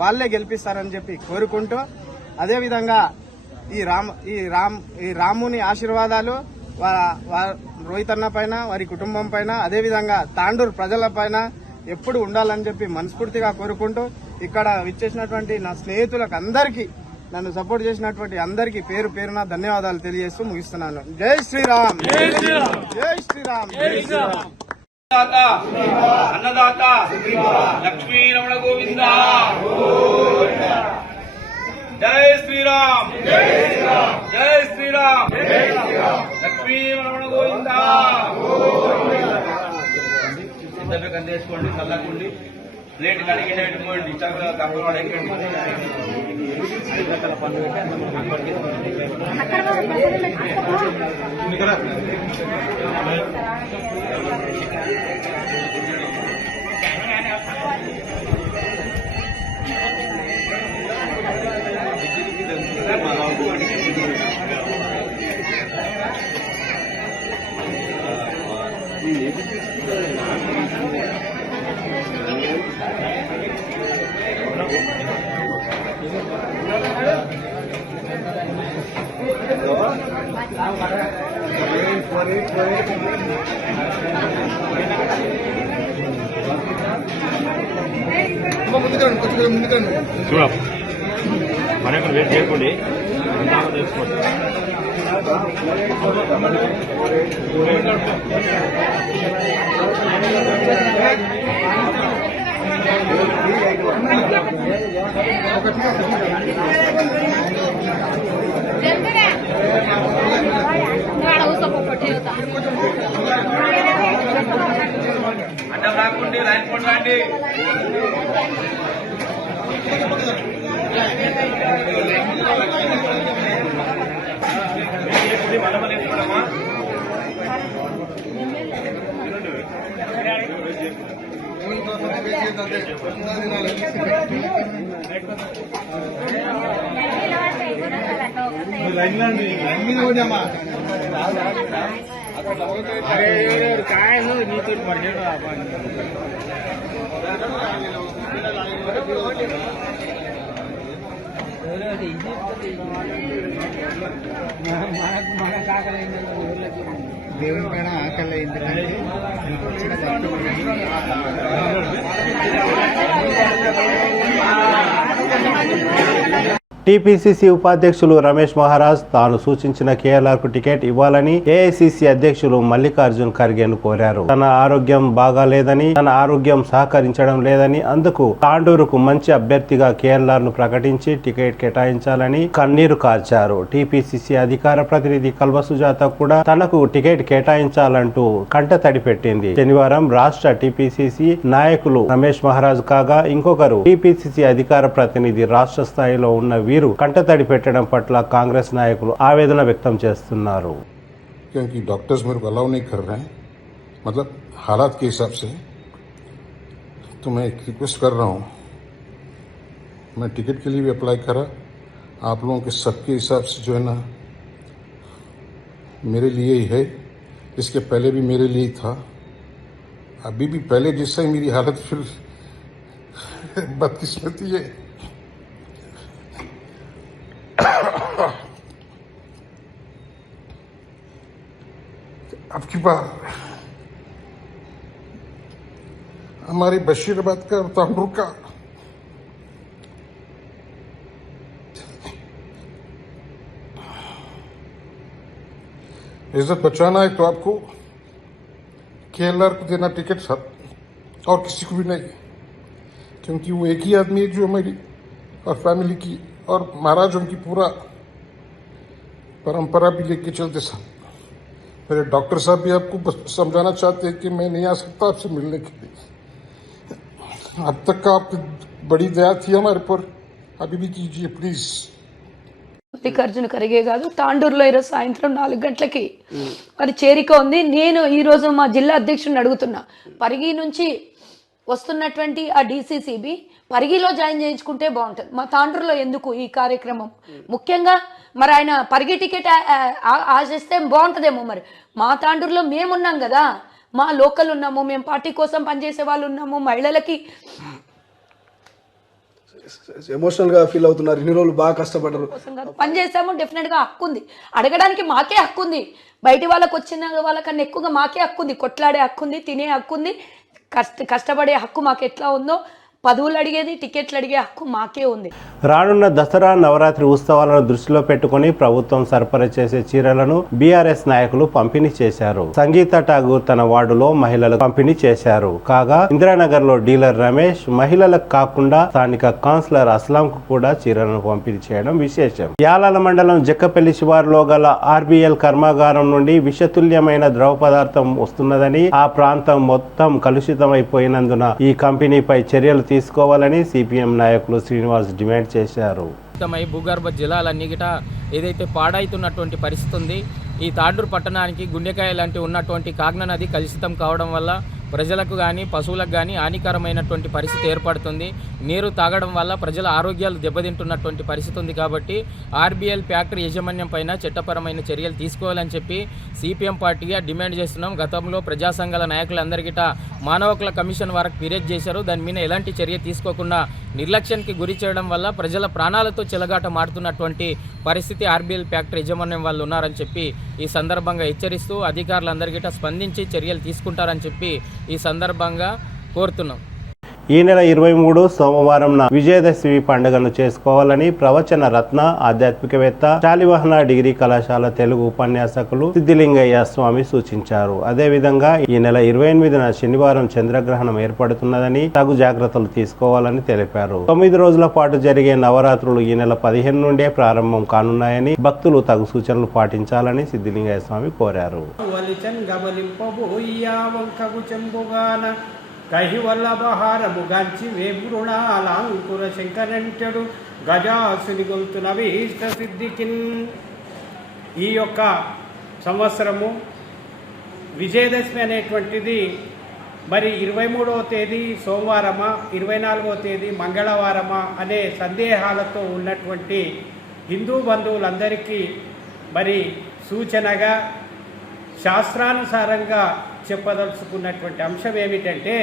వాళ్లే గెలిపిస్తారని చెప్పి కోరుకుంటూ అదేవిధంగా ఈ రాముని ఆశీర్వాదాలు రోహిత్ అన్న పైన వారి కుటుంబం పైన అదేవిధంగా తాండూరు ప్రజల పైన ఎప్పుడు ఉండాలని చెప్పి మనస్ఫూర్తిగా కోరుకుంటూ ఇక్కడ విచ్చేసినటువంటి నా స్నేహితులకు అందరికీ నన్ను సపోర్ట్ చేసినటువంటి అందరికీ పేరు పేరున ధన్యవాదాలు తెలియజేస్తూ ముగిస్తున్నాను. జై శ్రీరామ్, జై శ్రీరామ్, జై శ్రీరామ్, జై శ్రీరామ్. అన్నదాత లక్ష్మీ రమణ గోవింద. జై శ్రీరామ్, జై శ్రీరామ్, జై శ్రీరామ్, జై శ్రీరామ్. లక్ష్మీ రమణ గోవింద. కందేసుకోండి, చల్లకుండి, ప్లేట్ కడిగినటువంటి తక్కువ చూడ మన వెయిట్ చేయకండి. అడ్డం రాకుండి, లైన్ పోటీ రండి. काय నీతో దేవుని పైన ఆకలి ఎందుకంటే టీపీసీసీ ఉపాధ్యక్షులు రమేష్ మహారాజ్ తాను సూచించిన కేఎల్ఆర్కు టికెట్ ఇవ్వాలని ఏఐసీసీ అధ్యక్షులు మల్లికార్జున్ ఖర్గేను కోరారు. తన ఆరోగ్యం బాగాలేదని, తన ఆరోగ్యం సహకరించడం లేదని, అందుకు తాండూరుకు మంచి అభ్యర్థిగా కేఎల్ఆర్ ను ప్రకటించి టికెట్ కేటాయించాలని కన్నీరు కార్చారు. టీపీసీసీ అధికార ప్రతినిధి కల్వ సుజాత కూడా తనకు టికెట్ కేటాయించాలంటూ కంటతడి పెట్టింది. శనివారం రాష్ట్ర టీపీసీసీ నాయకులు రమేష్ మహారాజ్ కాగా, ఇంకొకరు టీపీసీసీ అధికార ప్రతినిధి రాష్ట్ర స్థాయిలో ఉన్న వీరు కంటతడి పెట్టడం పట్ల కాంగ్రెస్ నాయకులు ఆవేదన వ్యక్తం చేస్తున్నారు. क्योंकि डॉक्टर्स मेरे को अलाउ नहीं कर रहे हैं, मतलब हालात के हिसाब से, तो मैं एक रिक्वेस्ट कर रहा हूँ. मैं टिकट के लिए भी अप्लाई करा, आप लोगों के सबके हिसाब से जो है ना मेरे लिए ही है, इसके पहले भी मेरे लिए था, अभी भी पहले जैसा ही मेरी हालत फिर बदकिस्मती है. अब की बार हमारी बशीराबाद का और तांडूर का इज्जत बचाना है तो आपको केएलआर को देना टिकट साथ, और किसी को भी नहीं, क्योंकि वो एक ही आदमी है जो हमारी और फैमिली की और महाराज उनकी पूरा परंपरा भी लेके चलते सन. मेरे डॉक्टर साहब भी आपको बस समझाना चाहते हैं कि मैं नहीं आ सकता आपसे मिलने के लिए. अब तक का आपकी बड़ी दया थी हमारे पर, अभी भी कीजिए प्लीज. మల్లికార్జున ఖర్గే కాదు, తాండూరులో ఈరోజు సాయంత్రం 4 గంటలకి మరి చేరిక ఉంది. నేను ఈరోజు మా జిల్లా అధ్యక్షుడిని అడుగుతున్నా, పరిగి నుంచి వస్తున్నటువంటి ఆ డీసీసీబీ పరిగిలో జాయిన్ చేయించుకుంటే బాగుంటుంది, మా తాండూరులో ఎందుకు ఈ కార్యక్రమం? ముఖ్యంగా మరి ఆయన పరిగి టికెట్ ఆశిస్తే బాగుంటుందేమో. మరి మా తాండూరులో మేమున్నాం కదా, మా లోకల్ ఉన్నాము, మేము పార్టీ కోసం పనిచేసే వాళ్ళు ఉన్నాము, మహిళలకి ఎమోషనల్ గా ఫీల్ అవుతున్నారు. ఇన్ని రోజులు బాగా కష్టపడ్డారు, పనిచేసాము, డెఫినెట్ గా హక్కు ఉంది, అడగడానికి మాకే హక్కు ఉంది, బయటి వాళ్ళకి వచ్చిన వాళ్ళకన్నా ఎక్కువగా మాకే హక్కు ఉంది, కొట్లాడే హక్కు ఉంది, తినే హక్కు ఉంది, కష్టపడే హక్కు మాకు ఎట్లా ఉందో పదవులు అడిగేది, టికెట్లు అడిగే హక్కు మాకే ఉంది. రానున్న దసరా నవరాత్రి ఉత్సవాలను దృష్టిలో పెట్టుకుని ప్రభుత్వం సరఫరా చేసే చీరలను బీఆర్ఎస్ నాయకులు పంపిణీ చేశారు. సంగీత ఠాగూర్ తన వార్డులో మహిళలకు పంపిణీ చేశారు. కాగా ఇందిరానగర్ లో డీలర్ రమేష్ మహిళలకు కాకుండా స్థానిక కౌన్సిలర్ అస్లాం కు కూడా చీరలను పంపిణీ చేయడం విశేషం. యాలాల మండలం జక్కపల్లి శివారులో గల ఆర్బీఎల్ కర్మాగారం నుండి విషతుల్యమైన ద్రవ పదార్థం వస్తున్నదని, ఆ ప్రాంతం మొత్తం కలుషితమైపోయినందున ఈ కంపెనీపై చర్యలు తీసుకోవాలని సిపిఎం నాయకులు శ్రీనివాస్ డిమాండ్ చేశారు. భూగర్భ జలాలన్నీ గిట ఏదైతే పాడైతున్నటువంటి పరిస్థితి ఉంది, ఈ తాండూరు పట్టణానికి గుండెకాయ లాంటి ఉన్నటువంటి కాగ్నా నది కలుషితం కావడం వల్ల ప్రజలకు కానీ పశువులకు కానీ హానికరమైనటువంటి పరిస్థితి ఏర్పడుతుంది. నీరు తాగడం వల్ల ప్రజల ఆరోగ్యాలు దెబ్బతింటున్నటువంటి పరిస్థితి ఉంది. కాబట్టి ఆర్బీఎల్ ఫ్యాక్టరీ యాజమాన్యం పైన చట్టపరమైన చర్యలు తీసుకోవాలని చెప్పి సిపిఎం పార్టీగా డిమాండ్ చేస్తున్నాం. గతంలో ప్రజా సంఘాల నాయకులందరికీ మానవ హక్కుల కమిషన్ వరకు ఫిర్యాదు చేశారు. దాని మీద ఎలాంటి చర్య తీసుకోకుండా నిర్లక్ష్యానికి గురి చేయడం వల్ల ప్రజల ప్రాణాలతో చెలగాట మారుతున్నటువంటి పరిస్థితి ఆర్బీఎల్ ఫ్యాక్టరీ యాజమాన్యం వాళ్ళు ఉన్నారని చెప్పి ఈ సందర్భంగా హెచ్చరిస్తూ అధికారులందరికీ స్పందించి చర్యలు తీసుకుంటారని చెప్పి ఈ సందర్భంగా కోరుతున్నాం. ఈ నెల 23 సోమవారం విజయదశమి పండుగను చేసుకోవాలని ప్రవచన రత్న ఆధ్యాత్మికవేత్త శాలివాహన డిగ్రీ కళాశాల తెలుగు ఉపన్యాసకులు సిద్ధిలింగయ్య స్వామి సూచించారు. అదేవిధంగా ఈ నెల 28న శనివారం చంద్రగ్రహణం ఏర్పడుతున్నదని తగు జాగ్రత్తలు తీసుకోవాలని తెలిపారు. 9 రోజుల పాటు జరిగే నవరాత్రులు ఈ నెల 15 నుండే ప్రారంభం కానున్నాయని భక్తులు తగు సూచనలు పాటించాలని సిద్ధిలింగయ్య స్వామి కోరారు. కహివల్లభహారముగాంచి వేమృణాలాంకుర శంకరంటడు గజాసుని గొంతున భీష్ట సిద్ధికిన్. ఈ యొక్క సంవత్సరము విజయదశమి అనేటువంటిది మరి 23వ తేదీ సోమవారమా 24వ తేదీ మంగళవారమా అనే సందేహాలతో ఉన్నటువంటి హిందూ బంధువులందరికీ మరి సూచనగా శాస్త్రానుసారంగా చెప్పదలుచుకున్నటువంటి అంశం ఏమిటంటే,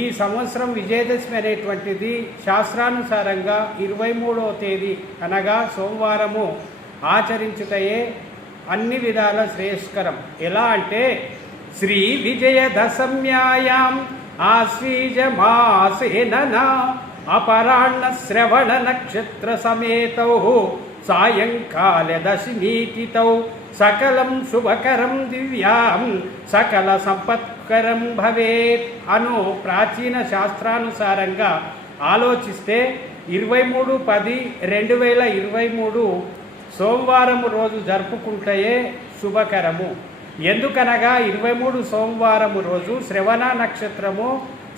ఈ సంవత్సరం విజయదశమి అనేటువంటిది శాస్త్రానుసారంగా 23వ తేదీ అనగా సోమవారము ఆచరించుటయే అన్ని విధాల శ్రేయస్కరం. ఎలా అంటే శ్రీ విజయదశమ్యాయాం ఆశ్వీజ మాసేన అపరాహ్న శ్రవణ నక్షత్ర సమేతౌ సాయంకాల దశమీతితౌ సకలం శుభకరం దివ్యాం సకల సంపత్కరం భవేత్ అను ప్రాచీన శాస్త్రానుసారంగా ఆలోచిస్తే 23/10/2023 సోమవారము రోజు జరుపుకుంటే శుభకరము. ఎందుకనగా 23 సోమవారము రోజు శ్రవణ నక్షత్రము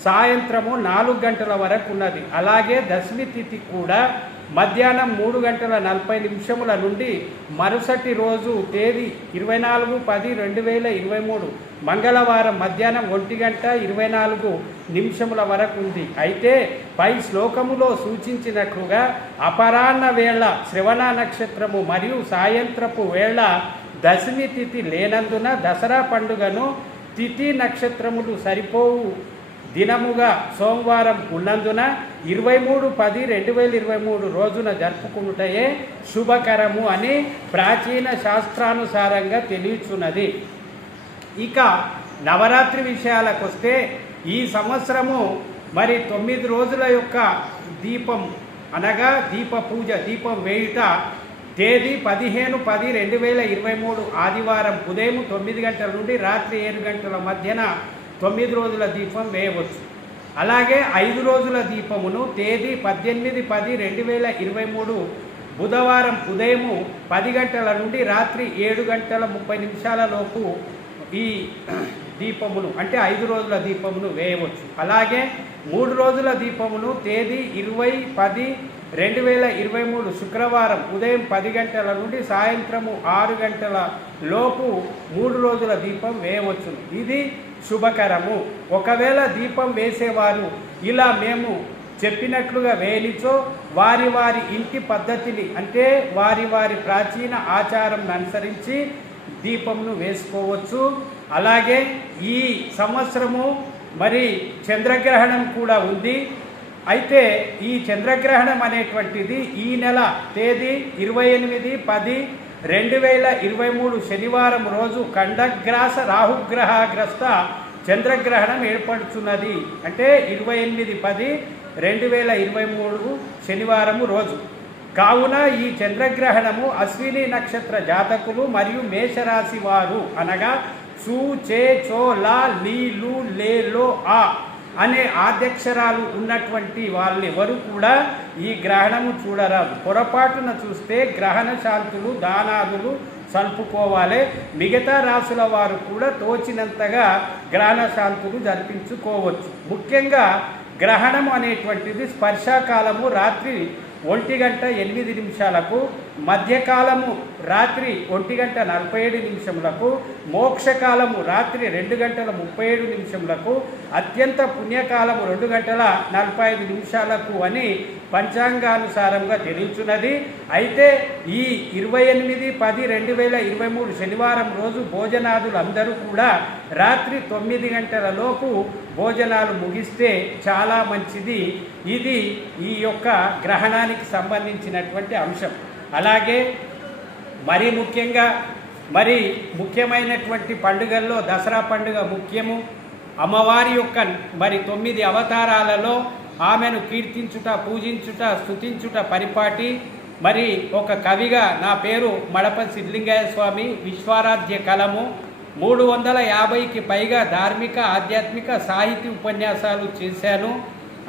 సాయంత్రము 4 గంటల వరకు ఉన్నది. అలాగే దశమి తిథి కూడా మధ్యాహ్నం 3:40 నుండి మరుసటి రోజు తేదీ 24/10/2023 మంగళవారం మధ్యాహ్నం 1:24 వరకు ఉంది. అయితే పై శ్లోకములో సూచించినట్లుగా అపరాహ్న వేళ శ్రవణ నక్షత్రము మరియు సాయంత్రపు వేళ దశమి తిథి లేనందున దసరా పండుగను తిథి నక్షత్రములు సరిపోవు దినముగా సోమవారం ఉన్నందున 23/10/2023 రోజున జరుపుకుంటే శుభకరము అని ప్రాచీన శాస్త్రానుసారంగా తెలియచున్నది. ఇక నవరాత్రి విషయాలకు వస్తే ఈ సంవత్సరము మరి 9 రోజుల యొక్క దీపం అనగా దీప పూజ దీపం వేయుట తేదీ 15/10/2023 ఆదివారం ఉదయం 9 గంటల నుండి రాత్రి 7 గంటల మధ్యన 9 రోజుల దీపం వేయవచ్చు. అలాగే 5 రోజుల దీపమును తేదీ 18/10/2023 బుధవారం ఉదయం 10 గంటల నుండి రాత్రి 7:30 లోపు ఈ దీపమును అంటే 5 రోజుల దీపమును వేయవచ్చు. అలాగే 3 రోజుల దీపమును తేదీ 20/10/2023 శుక్రవారం ఉదయం 10 గంటల నుండి సాయంత్రము 6 గంటల లోపు 3 రోజుల దీపం వేయవచ్చు. ఇది శుభకరము. ఒకవేళ దీపం వేసేవారు ఇలా మేము చెప్పినట్లుగా వేయనిచో వారి వారి ఇంటి పద్ధతిని అంటే వారి వారి ప్రాచీన ఆచారం అనుసరించి దీపంను వేసుకోవచ్చు. అలాగే ఈ సంవత్సరము మరి చంద్రగ్రహణం కూడా ఉంది. అయితే ఈ చంద్రగ్రహణం అనేటువంటిది ఈ నెల తేదీ 28/10/2023 శనివారం రోజు ఖండగ్రాస రాహుగ్రహగ్రస్త చంద్రగ్రహణం ఏర్పడుతున్నది. అంటే 28/10 2023 శనివారం రోజు. కావున ఈ చంద్రగ్రహణము అశ్విని నక్షత్ర జాతకులు మరియు మేషరాశి వారు అనగా చూ, చే, చో, లా, లీ, లు, లే, లో, ఆ అనే ఆద్యక్షరాలు ఉన్నటువంటి వాళ్ళెవరు కూడా ఈ గ్రహణము చూడరాదు. పొరపాటున చూస్తే గ్రహణ శాంతులు దానాదులు సల్పుకోవాలి. మిగతా రాసుల వారు కూడా తోచినంతగా గ్రహణ శాంతులు జరిపించుకోవచ్చు. ముఖ్యంగా గ్రహణం అనేటువంటిది స్పర్శాకాలము రాత్రి 1:08 మధ్యకాలము రాత్రి 1:47 మోక్షకాలము రాత్రి 2:37 అత్యంత పుణ్యకాలము 2:45 అని పంచాంగానుసారంగా తెలుస్తున్నది. అయితే ఈ 28/10/2023 శనివారం రోజు భోజనాదులు అందరూ కూడా రాత్రి 9 గంటల లోపు భోజనాలు ముగిస్తే చాలా మంచిది. ఇది ఈ యొక్క గ్రహణానికి సంబంధించినటువంటి అంశం. అలాగే మరి ముఖ్యమైనటువంటి పండుగల్లో దసరా పండుగ ముఖ్యము. అమ్మవారి యొక్క 9 అవతారాలలో ఆమెను కీర్తించుట, పూజించుట, స్తుతించుట పరిపాటి. ఒక కవిగా నా పేరు మడప సిద్ధలింగయ్య స్వామి. విశ్వారాధ్య కలము. 350కి పైగా ధార్మిక, ఆధ్యాత్మిక, సాహితీ ఉపన్యాసాలు చేశాను.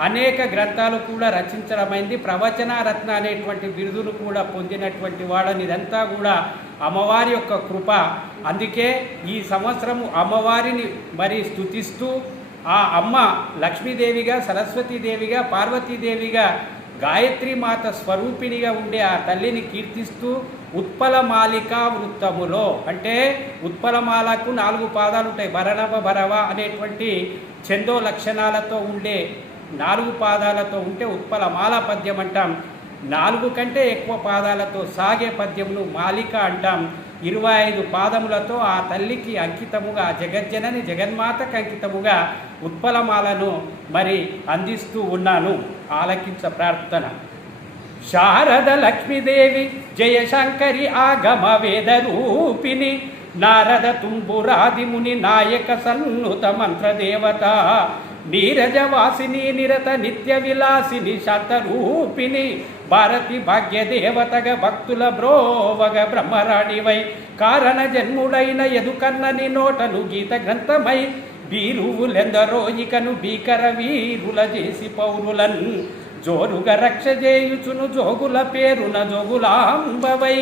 అనేక గ్రంథాలు కూడా రచించడమైంది. ప్రవచనారత్న అనేటువంటి బిరుదును కూడా పొందినటువంటి వాడని. ఇదంతా కూడా అమ్మవారి యొక్క కృప. అందుకే ఈ సంవత్సరము అమ్మవారిని స్తుతిస్తూ ఆ అమ్మ లక్ష్మీదేవిగా, సరస్వతీదేవిగా, పార్వతీదేవిగా, గాయత్రీమాత స్వరూపిణిగా ఉండే ఆ తల్లిని కీర్తిస్తూ ఉత్పలమాలికా వృత్తములో, అంటే ఉత్పలమాలకు 4 పాదాలు ఉంటాయి. భరణవ భరవ అనేటువంటి ఛందో లక్షణాలతో ఉండే 4 పాదాలతో ఉంటే ఉత్పలమాల పద్యం అంటాం. 4 కంటే ఎక్కువ పాదాలతో సాగే పద్యమును మాలిక అంటాం. 25 పాదములతో ఆ తల్లికి అంకితముగా, జగజ్జనని జగన్మాతకు అంకితముగా ఉత్పలమాలను అందిస్తూ ఉన్నాను. ఆలకించ ప్రార్థన. శారద లక్ష్మీదేవి జయశంకరి ఆగమ వేద రూపిణి నారద తుంబురాది ముని నాయక సన్నుత మంత్రదేవత నీరజవాసిని నిరత నిత్య విలాసిని శాంతరూపిణి భారతి భాగ్యదేవతగ భక్తుల బ్రోవగ బ్రహ్మరాణివై కారణ జన్ముడైన ఎదుకన్నని నోటను గీత గ్రంథమై బీరువులెందరో ఇకను భీకర వీరుల చేసి పౌరులన్ జోరుగ రక్ష చేయుచును జోగుల పేరున జోగులాంబవై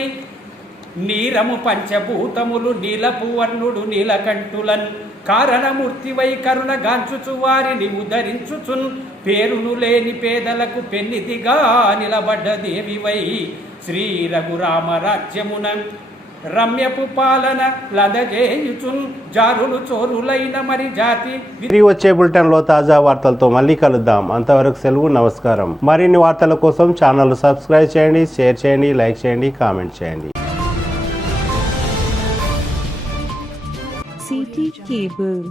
నీరము పంచభూతములు నీలపు వర్ణుడు నీలకంఠులన్ కారణమూర్తివై కరుణ గాంచుచు వారిని ఉద్ధరించుచున్ పేరును లేని పేదలకు పెన్నిదిగా నిలబడ్డ దేవివై శ్రీ రఘురామ రాజ్యమున రమ్యపు పాలన లదజేయుచున్ జారులు చోరులైన జాతి. తిరిగి వచ్చే బులెటిన్లో తాజా వార్తలతో మళ్ళీ కలుద్దాం. అంతవరకు సెలవు, నమస్కారం. మరిన్ని వార్తల కోసం ఛానల్ సబ్స్క్రైబ్ చేయండి, షేర్ చేయండి, లైక్ చేయండి, కామెంట్ చేయండి. CT Cable.